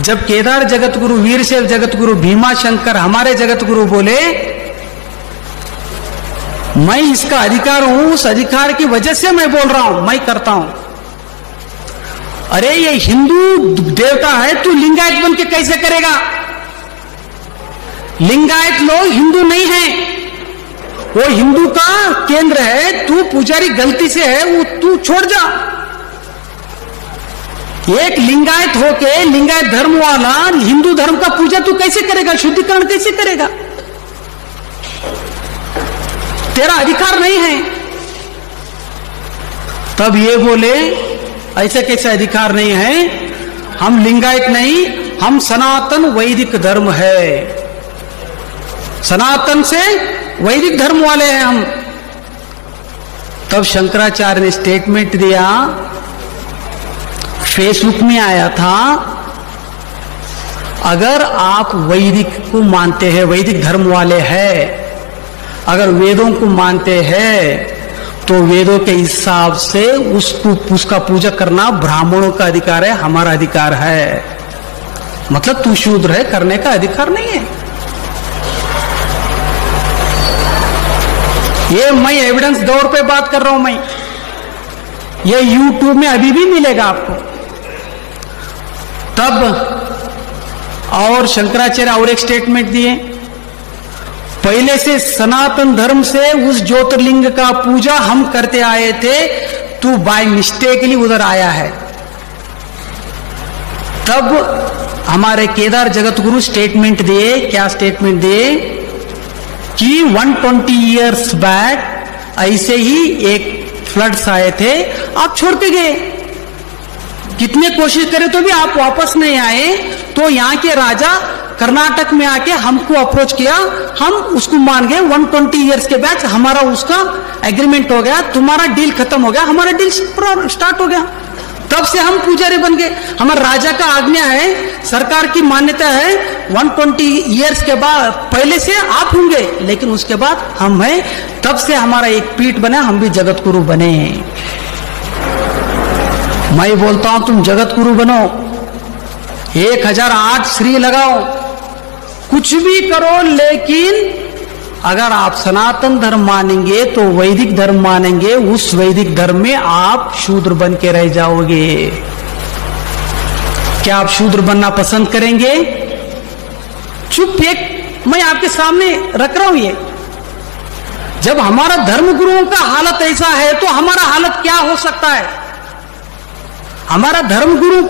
जब केदार जगतगुरु, वीरशैव जगतगुरु भीमाशंकर हमारे जगतगुरु बोले मैं इसका अधिकार हूं, उस अधिकार की वजह से मैं बोल रहा हूं, मैं करता हूं। अरे ये हिंदू देवता है, तू लिंगायत बन के कैसे करेगा? लिंगायत लोग हिंदू नहीं है, वो हिंदू का केंद्र है, तू पुजारी गलती से है, वो तू छोड़ जा। एक लिंगायत होके, लिंगायत धर्म वाला हिंदू धर्म का पूजा तू कैसे करेगा, शुद्धिकरण कैसे करेगा? तेरा अधिकार नहीं है। तब ये बोले ऐसे कैसे अधिकार नहीं है, हम लिंगायत नहीं, हम सनातन वैदिक धर्म है, सनातन से वैदिक धर्म वाले हैं हम। तब शंकराचार्य ने स्टेटमेंट दिया, फेसबुक में आया था, अगर आप वैदिक को मानते हैं, वैदिक धर्म वाले हैं, अगर वेदों को मानते हैं तो वेदों के हिसाब से उसका पूजा करना ब्राह्मणों का अधिकार है, हमारा अधिकार है। मतलब तू शूद्र है, करने का अधिकार नहीं है। ये मैं एविडेंस दौर पे बात कर रहा हूं, मैं ये यूट्यूब में अभी भी मिलेगा आपको। तब और शंकराचार्य और एक स्टेटमेंट दिए, पहले से सनातन धर्म से उस ज्योतिर्लिंग का पूजा हम करते आए थे, तू बाय मिस्टेकली उधर आया है। तब हमारे केदार जगत गुरु स्टेटमेंट दिए, क्या स्टेटमेंट दिए कि 120 इयर्स बैक ऐसे ही एक फ्लड्स आए थे, आप छोड़ के गए, कितने कोशिश करे तो भी आप वापस नहीं आए। तो यहाँ के राजा कर्नाटक में आके हमको अप्रोच किया, हम उसको मान गए। 120 इयर्स के बैच हमारा उसका एग्रीमेंट हो गया, तुम्हारा डील खत्म हो गया, हमारा डील स्टार्ट हो गया। तब से हम पुजारी बन गए। हमारे राजा का आज्ञा है, सरकार की मान्यता है, 120 इयर्स के बाद पहले से आप होंगे, लेकिन उसके बाद हम हैं। तब से हमारा एक पीठ बना, हम भी जगत गुरु बने। मैं बोलता हूं तुम जगत गुरु बनो, 1008 श्री लगाओ, कुछ भी करो, लेकिन अगर आप सनातन धर्म मानेंगे तो वैदिक धर्म मानेंगे, उस वैदिक धर्म में आप शूद्र बन के रह जाओगे। क्या आप शूद्र बनना पसंद करेंगे? चुप, एक मैं आपके सामने रख रहा हूं ये। जब हमारा धर्म गुरुओं का हालत ऐसा है तो हमारा हालत क्या हो सकता है? हमारा धर्म गुरु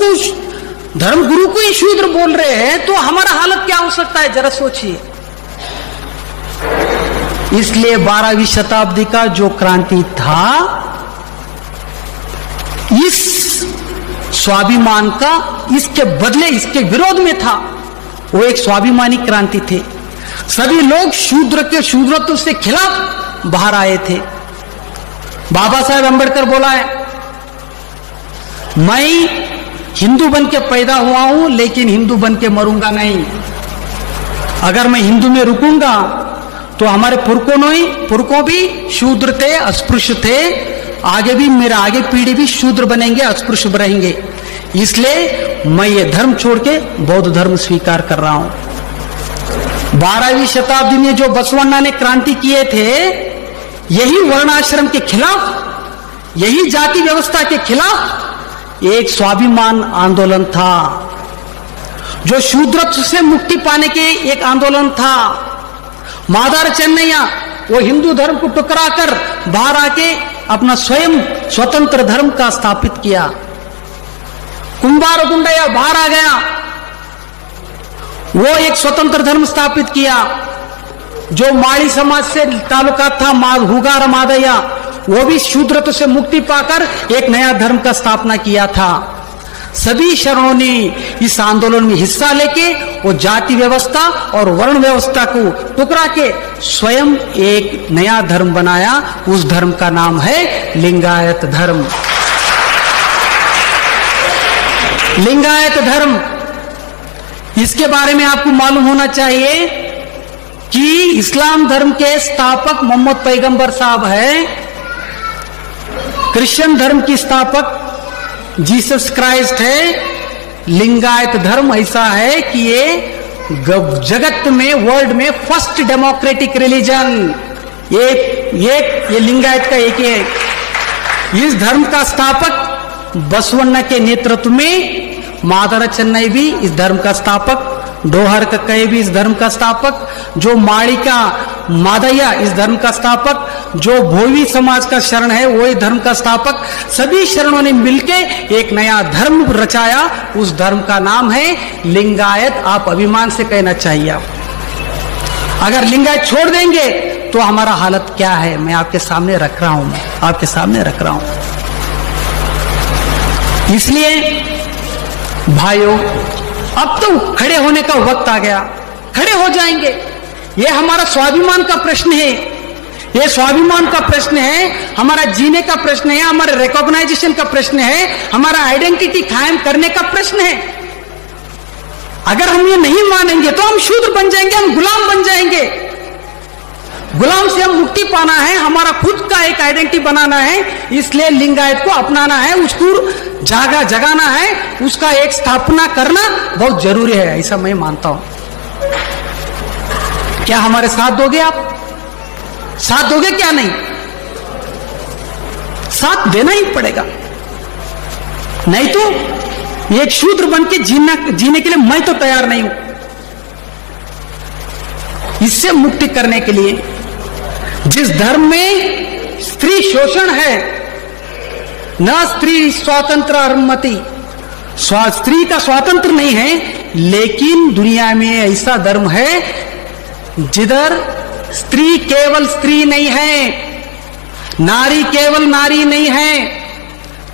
को ही शूद्र बोल रहे हैं तो हमारा हालत क्या हो सकता है, जरा सोचिए। इसलिए 12वीं शताब्दी का जो क्रांति था, इस स्वाभिमान का, इसके बदले, इसके विरोध में था। वो एक स्वाभिमानी क्रांति थे। सभी लोग शूद्र के शूद्रत्व से खिलाफ बाहर आए थे। बाबा साहेब अंबेडकर बोला है, मैं हिंदू बन के पैदा हुआ हूं लेकिन हिंदू बन के मरूंगा नहीं। अगर मैं हिंदू में रुकूंगा तो हमारे पुरखों भी शूद्र थे, अस्पृश्य थे, आगे भी मेरा आगे पीढ़ी भी शूद्र बनेंगे, अस्पृश्य रहेंगे। इसलिए मैं ये धर्म छोड़ के बौद्ध धर्म स्वीकार कर रहा हूं। 12वीं शताब्दी में जो बसवण्णा ने क्रांति किए थे, यही वर्णाश्रम के खिलाफ, यही जाति व्यवस्था के खिलाफ एक स्वाभिमान आंदोलन था, जो शूद्रत्व से मुक्ति पाने के एक आंदोलन था। मादार चेन्नैया वो हिंदू धर्म को टुकरा कर बाहर आके अपना स्वयं स्वतंत्र धर्म का स्थापित किया। कुंभार गुंडैया बाहर आ गया, वो एक स्वतंत्र धर्म स्थापित किया। जो माड़ी समाज से ताल्लुकात था, हुगार मादैया, वो भी शूद्रत्व से मुक्ति पाकर एक नया धर्म का स्थापना किया था। सभी शरणों ने इस आंदोलन में हिस्सा लेके वो जाति व्यवस्था और वर्ण व्यवस्था को टुकरा के स्वयं एक नया धर्म बनाया। उस धर्म का नाम है लिंगायत धर्म। लिंगायत धर्म, इसके बारे में आपको मालूम होना चाहिए कि इस्लाम धर्म के स्थापक मोहम्मद पैगंबर साहब है, क्रिश्चियन धर्म की स्थापक जीसस क्राइस्ट है। लिंगायत धर्म ऐसा है कि ये जगत में, वर्ल्ड में फर्स्ट डेमोक्रेटिक रिलीजन, ये लिंगायत का एक है। इस धर्म का स्थापक बसवण्णा के नेतृत्व में, मादार चेन्नई भी इस धर्म का स्थापक डोहर का कहे भी इस धर्म का स्थापक, जो माड़िका मादया इस धर्म का स्थापक, जो भोवी समाज का शरण है वही धर्म का स्थापक, सभी शरणों ने मिलके एक नया धर्म रचाया। उस धर्म का नाम है लिंगायत। आप अभिमान से कहना चाहिए। आप अगर लिंगायत छोड़ देंगे तो हमारा हालत क्या है, मैं आपके सामने रख रहा हूं, मैं आपके सामने रख रहा हूं। इसलिए भाइयों, अब तो खड़े होने का वक्त आ गया, खड़े हो जाएंगे। ये हमारा स्वाभिमान का प्रश्न है, ये स्वाभिमान का प्रश्न है, हमारा जीने का प्रश्न है, हमारे रिकॉग्नाइजेशन का प्रश्न है, हमारा आइडेंटिटी कायम करने का प्रश्न है। अगर हम ये नहीं मानेंगे तो हम शूद्र बन जाएंगे, हम गुलाम बन जाएंगे। गुलाम से हम मुक्ति पाना है, हमारा खुद का एक आइडेंटिटी बनाना है, इसलिए लिंगायत को अपनाना है, उसको जगाना है, उसका एक स्थापना करना बहुत जरूरी है, ऐसा मैं मानता हूं। क्या हमारे साथ दोगे? आप साथ दोगे क्या? नहीं, साथ देना ही पड़ेगा, नहीं तो एक शूद्र बन के जीने के लिए मैं तो तैयार नहीं हूं। इससे मुक्ति करने के लिए, जिस धर्म में स्त्री शोषण है, न स्त्री स्वातंत्र अर्मति, स्त्री का स्वातंत्र नहीं है, लेकिन दुनिया में ऐसा धर्म है जिधर स्त्री केवल स्त्री नहीं है, नारी केवल नारी नहीं है,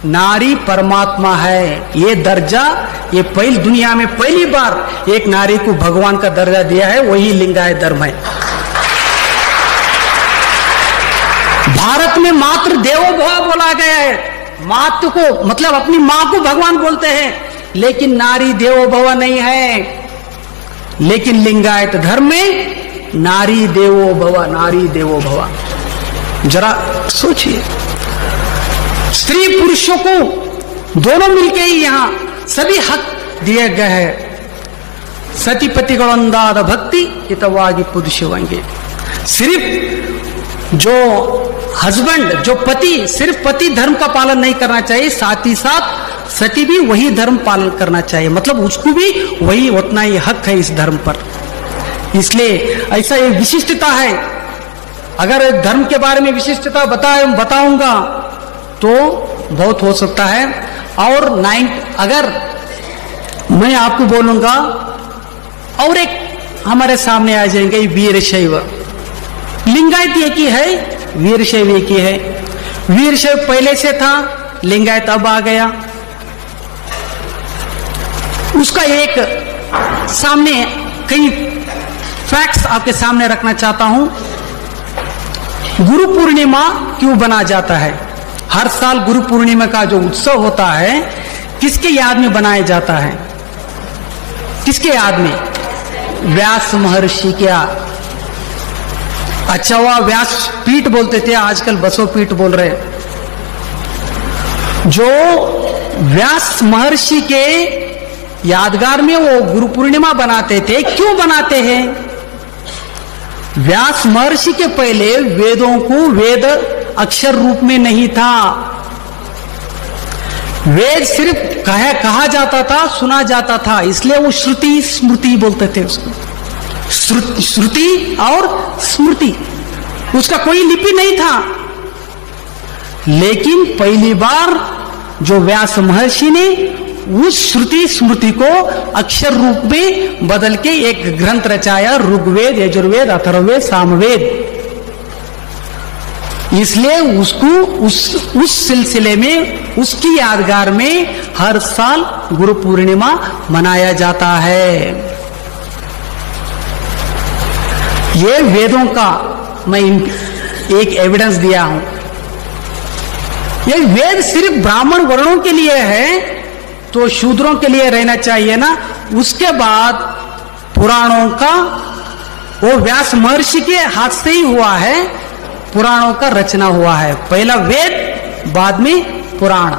नारी परमात्मा है। ये दर्जा, ये पहली दुनिया में पहली बार एक नारी को भगवान का दर्जा दिया है, वही लिंगायत धर्म है। भारत में मातृ देवो भव बोला गया है, मातृ को मतलब अपनी मां को भगवान बोलते हैं, लेकिन नारी देवो भव नहीं है। लेकिन लिंगायत धर्म में नारी देवो भव, नारी देवो भव। जरा सोचिए, स्त्री पुरुषों को दोनों मिलके ही यहां सभी हक दिए गए हैं। सतीपतिगळೊಂದಾದ भक्ति हितವಾಗಿ पुरुषವಂಗೆ। सिर्फ जो हस्बैंड, जो पति, सिर्फ पति धर्म का पालन नहीं करना चाहिए, साथ ही साथ सती भी वही धर्म पालन करना चाहिए, मतलब उसको भी वही उतना ही हक है इस धर्म पर। इसलिए ऐसा एक विशिष्टता है। अगर धर्म के बारे में विशिष्टता बताऊंगा तो बहुत हो सकता है। और अगर मैं आपको बोलूंगा और एक हमारे सामने आ जाएंगे वीरशैव। लिंगायत एक ही है, वीरशैव एक ही है। वीरशैव पहले से था, लिंगायत अब आ गया। उसका एक सामने कई फैक्ट्स आपके सामने रखना चाहता हूं। गुरु पूर्णिमा क्यों बना जाता है? हर साल गुरु पूर्णिमा का जो उत्सव होता है, किसके याद में बनाया जाता है? किसके याद में? व्यास महर्षि क्या? अच्छा, वह व्यास पीठ बोलते थे, आजकल बसो पीठ बोल रहे। जो व्यास महर्षि के यादगार में वो गुरु पूर्णिमा बनाते थे। क्यों बनाते हैं? व्यास महर्षि के पहले वेदों को वेद अक्षर रूप में नहीं था। वेद सिर्फ कहा जाता था, सुना जाता था, इसलिए वो श्रुति स्मृति बोलते थे उसको। श्रुति और स्मृति, उसका कोई लिपि नहीं था। लेकिन पहली बार जो व्यास महर्षि ने उस श्रुति स्मृति को अक्षर रूप में बदल के एक ग्रंथ रचाया, ऋग्वेद, यजुर्वेद, अथर्ववेद, सामवेद। इसलिए उसको उस सिलसिले में, उसकी यादगार में हर साल गुरु पूर्णिमा मनाया जाता है। ये वेदों का मैं एक एविडेंस दिया हूं। ये वेद सिर्फ ब्राह्मण वर्णों के लिए है तो शूद्रों के लिए रहना चाहिए ना। उसके बाद पुराणों का, वो व्यास महर्षि के हाथ से ही हुआ है, पुराणों का रचना हुआ है। पहला वेद, बाद में पुराण।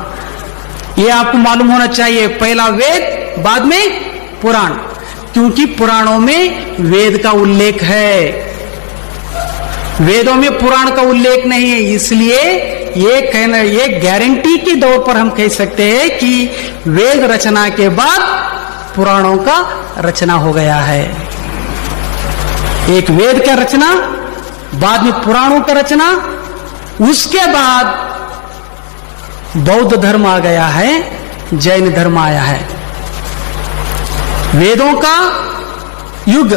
ये आपको मालूम होना चाहिए, पहला वेद, बाद में पुराण, क्योंकि पुराणों में वेद का उल्लेख है, वेदों में पुराण का उल्लेख नहीं है। इसलिए ये गारंटी के तौर पर हम कह सकते हैं कि वेद रचना के बाद पुराणों का रचना हो गया है। एक वेद का रचना, बाद में पुराणों का रचना, उसके बाद बौद्ध धर्म आ गया है, जैन धर्म आया है। वेदों का युग,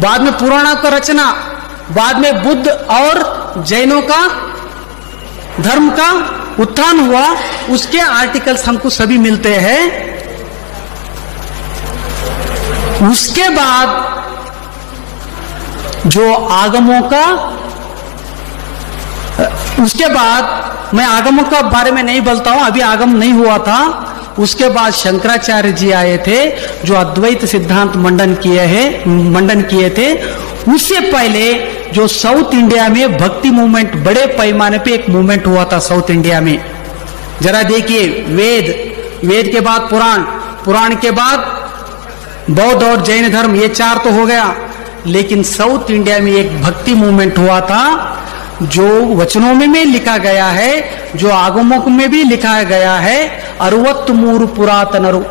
बाद में पुराणों का रचना, बाद में बुद्ध और जैनों का धर्म का उत्थान हुआ। उसके आर्टिकल्स हमको सभी मिलते हैं। उसके बाद जो आगमों का, उसके बाद मैं आगमों का बारे में नहीं बोलता हूं, अभी आगम नहीं हुआ था। उसके बाद शंकराचार्य जी आए थे जो अद्वैत सिद्धांत मंडन किए थे। उससे पहले जो साउथ इंडिया में भक्ति मूवमेंट, बड़े पैमाने पे एक मूवमेंट हुआ था साउथ इंडिया में। जरा देखिए, वेद के बाद पुराण, पुराण के बाद बौद्ध और जैन धर्म, ये चार तो हो गया। लेकिन साउथ इंडिया में एक भक्ति मूवमेंट हुआ था जो वचनों में लिखा गया है, जो आगमों में भी लिखा गया है। 63 पुरातनरु,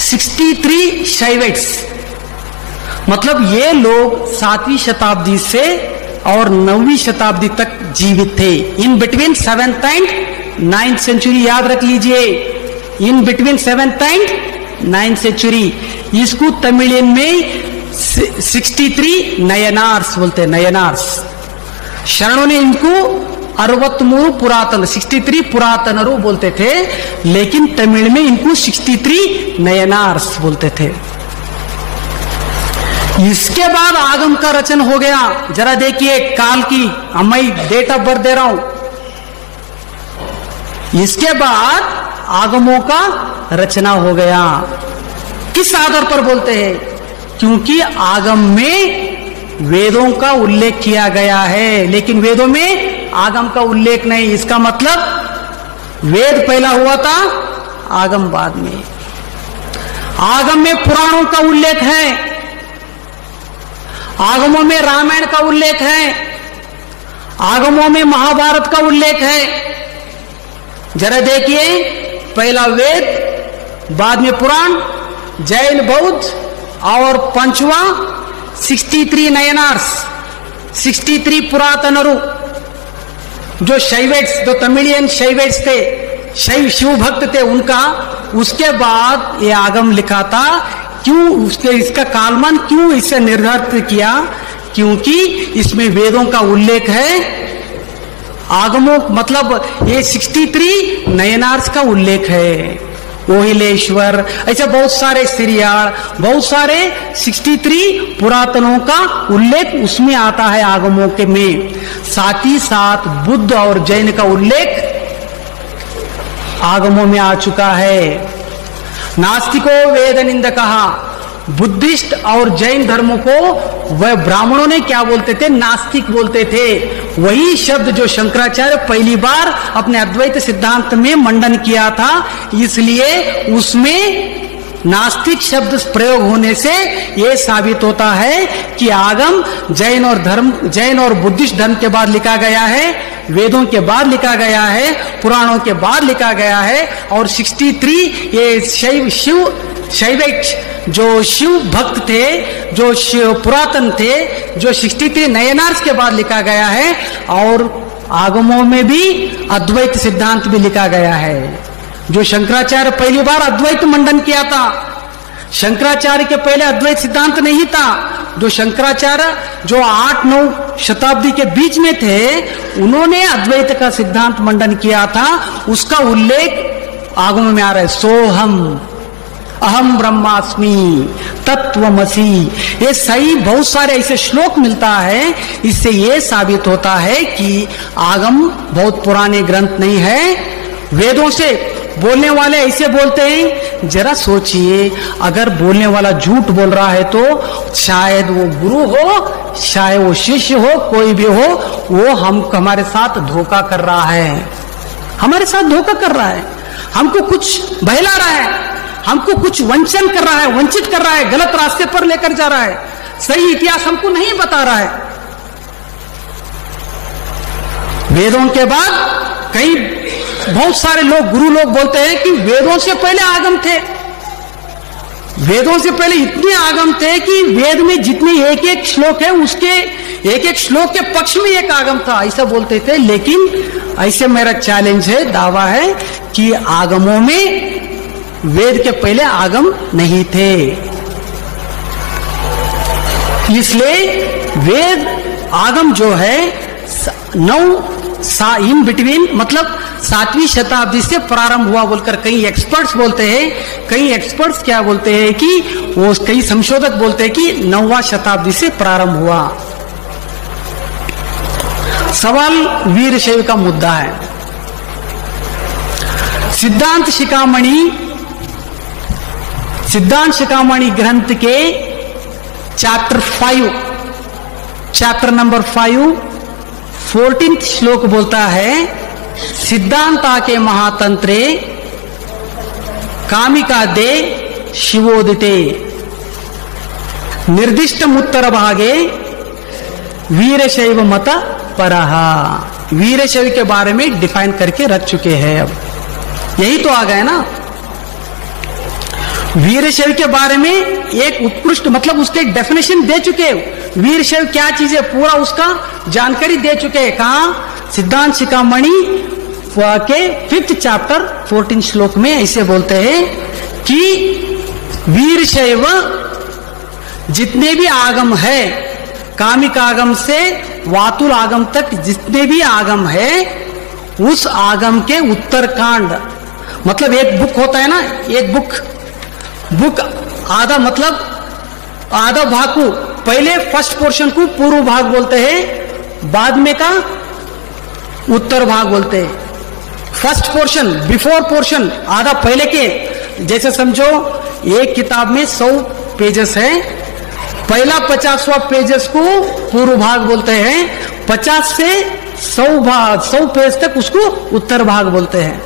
63 शैवेट्स, मतलब ये लोग 7वीं शताब्दी से और 9वीं शताब्दी तक जीवित थे। In between 7th and 9th century, याद रख लीजिए, in between 7th and 9th century. इसको तमिलियन में 63 नयनार्स बोलते हैं, नयनार्स। शरणों ने इनको 63 पुरातन, 63 पुरातनरु बोलते थे, लेकिन तमिल में इनको 63 नयनार्स बोलते थे। इसके बाद आगम का रचन हो गया। जरा देखिए काल की, मैं डेट ऑफ बर्थ दे रहा हूं। इसके बाद आगमों का रचना हो गया। किस आधार पर बोलते हैं? क्योंकि आगम में वेदों का उल्लेख किया गया है, लेकिन वेदों में आगम का उल्लेख नहीं। इसका मतलब वेद पहला हुआ था, आगम बाद में। आगम में पुराणों का उल्लेख है, आगमों में रामायण का उल्लेख है, आगमों में महाभारत का उल्लेख है। जरा देखिए, पहला वेद, बाद में पुराण, जैन, बौद्ध, और पंचवा 63 नयनार्स, 63 पुरातनरु, जो शैवेट्स, जो तमिलियन शैवेट्स थे, शैव शिव भक्त थे उनका। उसके बाद ये आगम लिखा था। क्यों उसके, इसका कालमान क्यों इसे निर्धारित किया? क्योंकि इसमें वेदों का उल्लेख है। आगमों मतलब ये 63 नयनार्स का उल्लेख है। ओहिलेश्वर, ऐसे बहुत सारे सीरियाल, बहुत सारे 63 पुरातनों का उल्लेख उसमें आता है आगमों के में। साथ ही साथ बुद्ध और जैन का उल्लेख आगमों में आ चुका है। नास्तिकों वेद निंदा कहा, बुद्धिस्ट और जैन धर्मों को वह ब्राह्मणों ने क्या बोलते थे? नास्तिक बोलते थे। वही शब्द जो शंकराचार्य पहली बार अपने अद्वैत सिद्धांत में मंडन किया था, इसलिए उसमें नास्तिक शब्द प्रयोग होने से यह साबित होता है कि आगम जैन और बुद्धिस्ट धर्म के बाद लिखा गया है, वेदों के बाद लिखा गया है, पुराणों के बाद लिखा गया है। और 63 ये शैवेट जो शिव भक्त थे, जो शिव पुरातन थे, जो 63 नयनार्स के बाद लिखा गया है। और आगमों में भी अद्वैत सिद्धांत भी लिखा गया है, जो शंकराचार्य पहली बार अद्वैत मंडन किया था। शंकराचार्य के पहले अद्वैत सिद्धांत नहीं था। जो शंकराचार्य जो 8-9 शताब्दी के बीच में थे, उन्होंने अद्वैत का सिद्धांत मंडन किया था। उसका उल्लेख आगमों में आ रहा है। सोहम अहम ब्रह्मास्मि तत्वमसि, ये सही बहुत सारे ऐसे श्लोक मिलता है। इससे ये साबित होता है कि आगम बहुत पुराने ग्रंथ नहीं है। वेदों से बोलने वाले ऐसे बोलते हैं, जरा सोचिए, अगर बोलने वाला झूठ बोल रहा है तो शायद वो गुरु हो, शायद वो शिष्य हो, कोई भी हो, वो हमारे साथ धोखा कर रहा है, हमारे साथ धोखा कर रहा है, हमको कुछ बहला रहा है, हमको कुछ वंचन कर रहा है, वंचित कर रहा है, गलत रास्ते पर लेकर जा रहा है, सही इतिहास हमको नहीं बता रहा है। वेदों के बाद कई बहुत सारे लोग, गुरु लोग बोलते हैं कि वेदों से पहले आगम थे। वेदों से पहले इतने आगम थे कि वेद में जितने एक एक श्लोक है उसके एक एक श्लोक के पक्ष में एक आगम था, ऐसा बोलते थे। लेकिन ऐसे मेरा चैलेंज है, दावा है कि आगमों में वेद के पहले आगम नहीं थे। इसलिए वेद आगम जो है इन बिटवीन मतलब 7वीं शताब्दी से प्रारंभ हुआ बोलकर कई एक्सपर्ट्स बोलते हैं। कई एक्सपर्ट्स क्या बोलते हैं कि वो कई संशोधक बोलते हैं कि 9वां शताब्दी से प्रारंभ हुआ। सवाल वीरशैव का मुद्दा है। सिद्धांत शिखामणि ग्रंथ के चैप्टर नंबर 5 14th श्लोक बोलता है, सिद्धांता के महातंत्रे कामिका दे शिवोदिते निर्दिष्टमुत्तर भागे वीरशैव मत परहा। वीरशैव के बारे में डिफाइन करके रख चुके हैं। अब यही तो आ गए ना, वीरशैव के बारे में एक उत्कृष्ट मतलब उसके एक डेफिनेशन दे चुके हैं। वीरशैव क्या चीज है पूरा उसका जानकारी दे चुके हैं। कहा? सिद्धांत शिखामणि के 5th चैप्टर 14 श्लोक में ऐसे बोलते हैं कि वीरशैव जितने भी आगम है, कामिक आगम से वातुल आगम तक जितने भी आगम है, उस आगम के उत्तरकांड मतलब एक बुक होता है ना, एक बुक आधा मतलब आधा भाग को पहले फर्स्ट पोर्शन को पूर्व भाग बोलते हैं, बाद में का उत्तर भाग बोलते हैं। फर्स्ट पोर्शन बिफोर पोर्शन आधा पहले के, जैसे समझो एक किताब में 100 पेजेस है, पहला 50वां पेजेस को पूर्व भाग बोलते हैं, 50 से 100 पेज तक उसको उत्तर भाग बोलते हैं।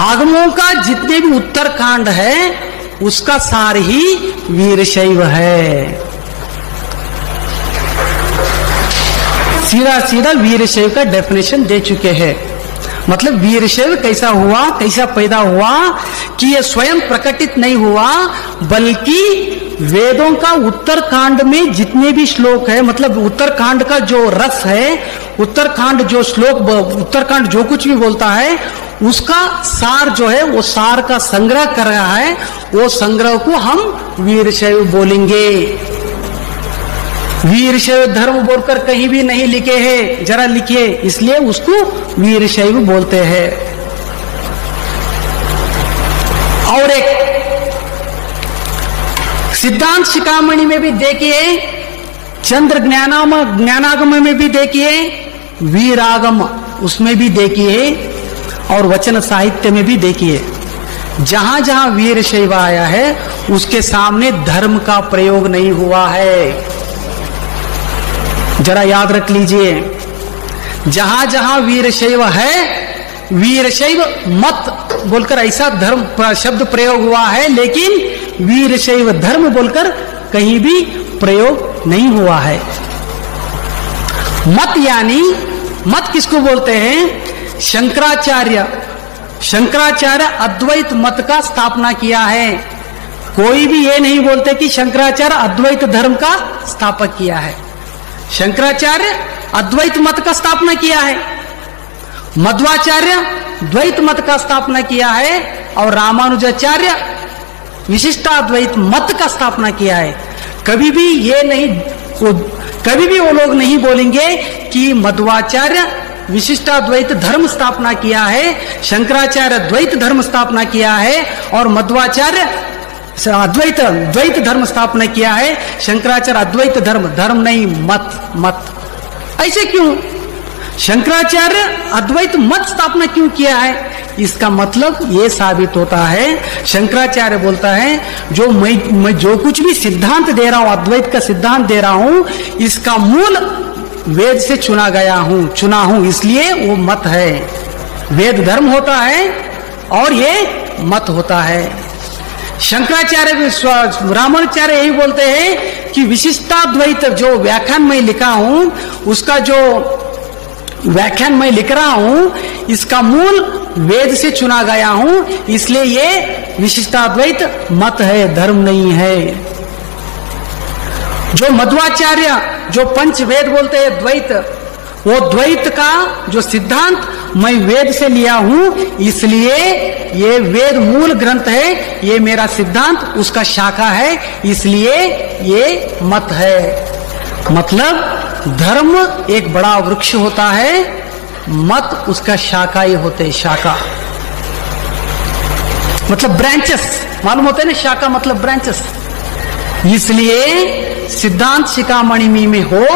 आगमों का जितने भी उत्तर कांड है उसका सार ही वीरशैव है। सीधा वीरशैव का डेफिनेशन दे चुके हैं। मतलब वीरशैव कैसा हुआ, कैसा पैदा हुआ कि यह स्वयं प्रकटित नहीं हुआ, बल्कि वेदों का उत्तरकांड में जितने भी श्लोक है, मतलब उत्तरकांड का जो रस है, उत्तरकांड जो श्लोक, उत्तरकांड जो कुछ भी बोलता है उसका सार जो है वो सार का संग्रह कर रहा है। वो संग्रह को हम वीरशैव बोलेंगे। वीरशैव धर्म बोलकर कहीं भी नहीं लिखे हैं, जरा लिखिए, इसलिए उसको वीरशैव बोलते हैं। और एक सिद्धांत शिखामणि में भी देखिए, चंद्र ज्ञानागम में भी देखिए, वीरागम उसमें भी देखिए, और वचन साहित्य में भी देखिए। जहां जहां वीरशैव आया है उसके सामने धर्म का प्रयोग नहीं हुआ है, जरा याद रख लीजिए। जहां जहां वीरशैव है, वीरशैव मत बोलकर ऐसा धर्म शब्द प्रयोग हुआ है, लेकिन वीरशैव धर्म बोलकर कहीं भी प्रयोग नहीं हुआ है। मत यानी मत किसको बोलते हैं? शंकराचार्य अद्वैत मत का स्थापना किया है। कोई भी ये नहीं बोलते कि शंकराचार्य अद्वैत धर्म का स्थापक किया है। शंकराचार्य अद्वैत मत का स्थापना किया है, मध्वाचार्य द्वैत मत का स्थापना किया है, और रामानुजाचार्य विशिष्टाद्वैत मत का स्थापना किया है। कभी भी वो लोग नहीं बोलेंगे कि मध्वाचार्य विशिष्टाद्वैत धर्म स्थापना किया है, शंकराचार्य द्वैत धर्म स्थापना किया है, और मध्वाचार्य द्वैत धर्म स्थापना किया है, शंकराचार्य अद्वैत धर्म नहीं, मत। ऐसे क्यों? शंकराचार्य अद्वैत मत स्थापना क्यों किया है? इसका मतलब ये साबित होता है, शंकराचार्य बोलता है जो मैं जो कुछ भी सिद्धांत दे रहा हूं, अद्वैत का सिद्धांत दे रहा हूं, इसका मूल वेद से चुना हूं, इसलिए वो मत है। वेद धर्म होता है और ये मत होता है। शंकराचार्य रामानुजाचार्य यही बोलते हैं कि विशिष्टाद्वैत जो व्याख्यान में लिखा हूं, उसका जो व्याख्यान मैं लिख रहा हूं, इसका मूल वेद से चुना गया हूं, इसलिए ये विशिष्टाद्वैत मत है, धर्म नहीं है। जो मध्वाचार्य जो पंच वेद बोलते हैं द्वैत, वो द्वैत का जो सिद्धांत मैं वेद से लिया हूं, इसलिए ये वेद मूल ग्रंथ है, ये मेरा सिद्धांत उसका शाखा है, इसलिए ये मत है। मतलब धर्म एक बड़ा वृक्ष होता है, मत उसका शाखा ही होते हैं, शाखा मतलब ब्रांचेस, मालूम होते हैं ना, शाखा मतलब ब्रांचेस। इसलिए सिद्धांत शिखामणि में हो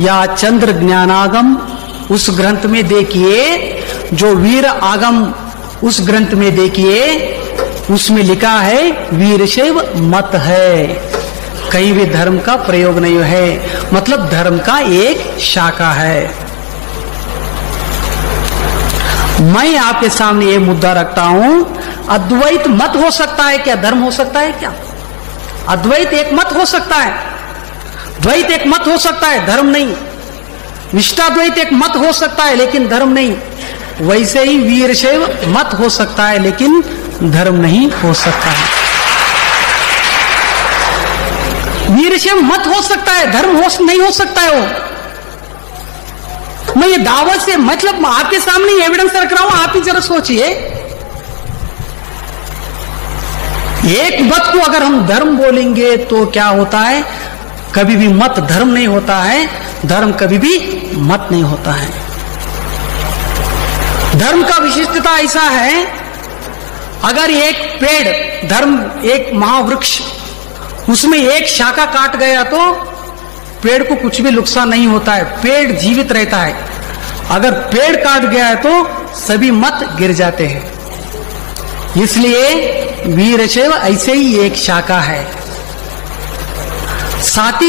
या चंद्र ज्ञानागम उस ग्रंथ में देखिए, जो वीर आगम उस ग्रंथ में देखिए, उसमें लिखा है वीरशैव मत है, कहीं भी धर्म का प्रयोग नहीं है, मतलब धर्म का एक शाखा है। मैं आपके सामने ये मुद्दा रखता हूं, अद्वैत मत हो सकता है क्या, धर्म हो सकता है क्या? अद्वैत एक मत हो सकता है, द्वैत एक मत हो सकता है, धर्म नहीं। विशिष्टाद्वैत एक मत हो सकता है लेकिन धर्म नहीं। वैसे ही वीरशैव मत हो सकता है लेकिन धर्म नहीं हो सकता है। वीरशैव मत हो सकता है, धर्म नहीं हो सकता है। वो मैं ये दावत से मतलब आपके सामने एविडेंस रख रहा हूं, आप ही जरा सोचिए। एक मत को अगर हम धर्म बोलेंगे तो क्या होता है, कभी भी मत धर्म नहीं होता है, धर्म कभी भी मत नहीं होता है। धर्म का विशिष्टता ऐसा है, अगर एक पेड़ धर्म एक महावृक्ष, उसमें एक शाखा काट गया तो पेड़ को कुछ भी नुकसान नहीं होता है, पेड़ जीवित रहता है। अगर पेड़ काट गया है तो सभी मत गिर जाते हैं। इसलिए वीरशैव ऐसे ही एक शाखा है। साथ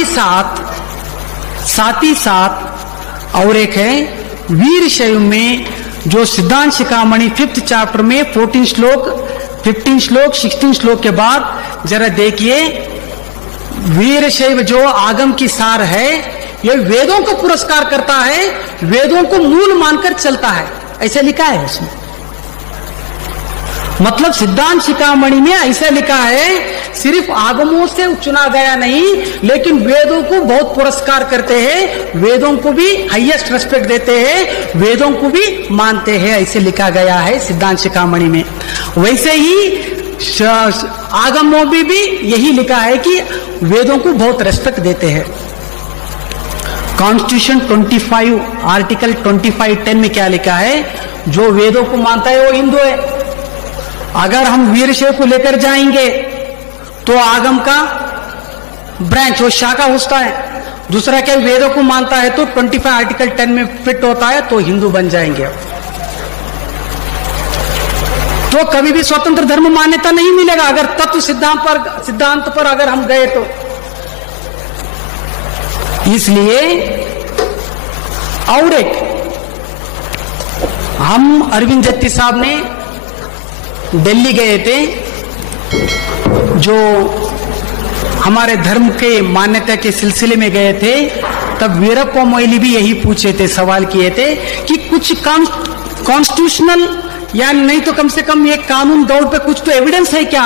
ही साथ और एक है वीरशैव में जो सिद्धांत शिखामणि 5th चैप्टर में 15 श्लोक 16 श्लोक के बाद जरा देखिए, वीरशैव जो आगम की सार है, यह वेदों को पुरस्कार करता है, वेदों को मूल मानकर चलता है, ऐसा लिखा है उसमें। मतलब सिद्धांत शिखामणि में ऐसा लिखा है, सिर्फ आगमों से चुना गया नहीं, लेकिन वेदों को बहुत पुरस्कार करते हैं, वेदों को भी हाईएस्ट रेस्पेक्ट देते हैं, वेदों को भी मानते हैं, ऐसे लिखा गया है सिद्धांत शिखामणि में। वैसे ही आगमों में भी यही लिखा है कि वेदों को बहुत रेस्पेक्ट देते हैं। कॉन्स्टिट्यूशन 25 आर्टिकल 25(10) में क्या लिखा है, जो वेदों को मानता है वो हिंदू है। अगर हम वीरशैव को लेकर जाएंगे तो आगम का ब्रांच वो शाखा होता है। दूसरा क्या, वेदों को मानता है तो 25 आर्टिकल 10 में फिट होता है तो हिंदू बन जाएंगे। तो कभी भी स्वतंत्र धर्म मान्यता नहीं मिलेगा अगर तत्व सिद्धांत पर अगर हम गए तो। इसलिए और एक, हम अरविंद जत्ती साहब ने दिल्ली गए थे, जो हमारे धर्म के मान्यता के सिलसिले में गए थे, तब वीरप्पा मोइली भी यही पूछे थे, सवाल किए थे कि कुछ कॉन्स्टिट्यूशनल या नहीं तो कम से कम एक कानून दौड़ पे कुछ तो एविडेंस है क्या,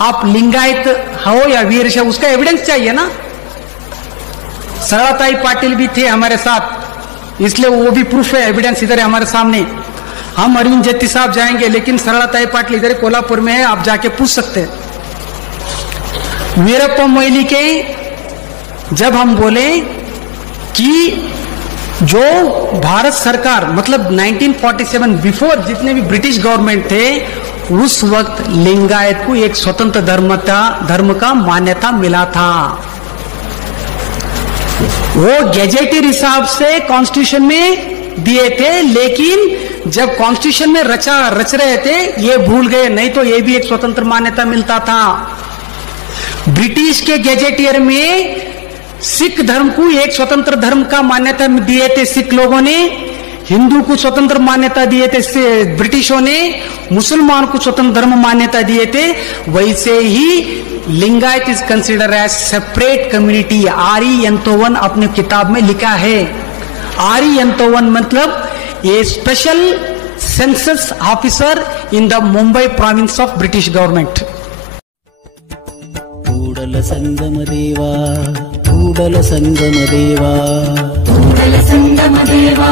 आप लिंगायत हो या वीरशैव, उसका एविडेंस चाहिए ना। सरलाताई पाटिल भी थे हमारे साथ, इसलिए वो भी प्रूफ है, एविडेंस इधर है हमारे सामने। हम अरविंद जत्ती साहब जाएंगे लेकिन सरलाताई पाटिल इधर कोल्हापुर में है, आप जाके पूछ सकते हैं। वीरप्पा मोइली के जब हम बोले कि जो भारत सरकार मतलब 1947 बिफोर जितने भी ब्रिटिश गवर्नमेंट थे, उस वक्त लिंगायत को एक स्वतंत्र धर्म का मान्यता मिला था। वो गैजेटेड हिसाब से कॉन्स्टिट्यूशन में दिए थे, लेकिन जब कॉन्स्टिट्यूशन में रच रहे थे ये भूल गए, नहीं तो ये भी एक स्वतंत्र मान्यता मिलता था। ब्रिटिश के गैजेटियर में सिख धर्म को एक स्वतंत्र धर्म का मान्यता दिए थे सिख लोगों ने, हिंदू को स्वतंत्र मान्यता दिए थे ब्रिटिशों ने, मुसलमान को स्वतंत्र धर्म मान्यता दिए थे। वैसे ही Lingayat is consider as separate community. आरी यंतोवन अपने किताब में लिखा है। आरी यंतोवन मतलब ये special census officer in the Mumbai province of British government. Kudala Sangama ದೇವಾ ಕೂಡಲ ಸಂಗಮ ದೇವಾ ಕೂಡಲ ಸಂಗಮ ದೇವಾ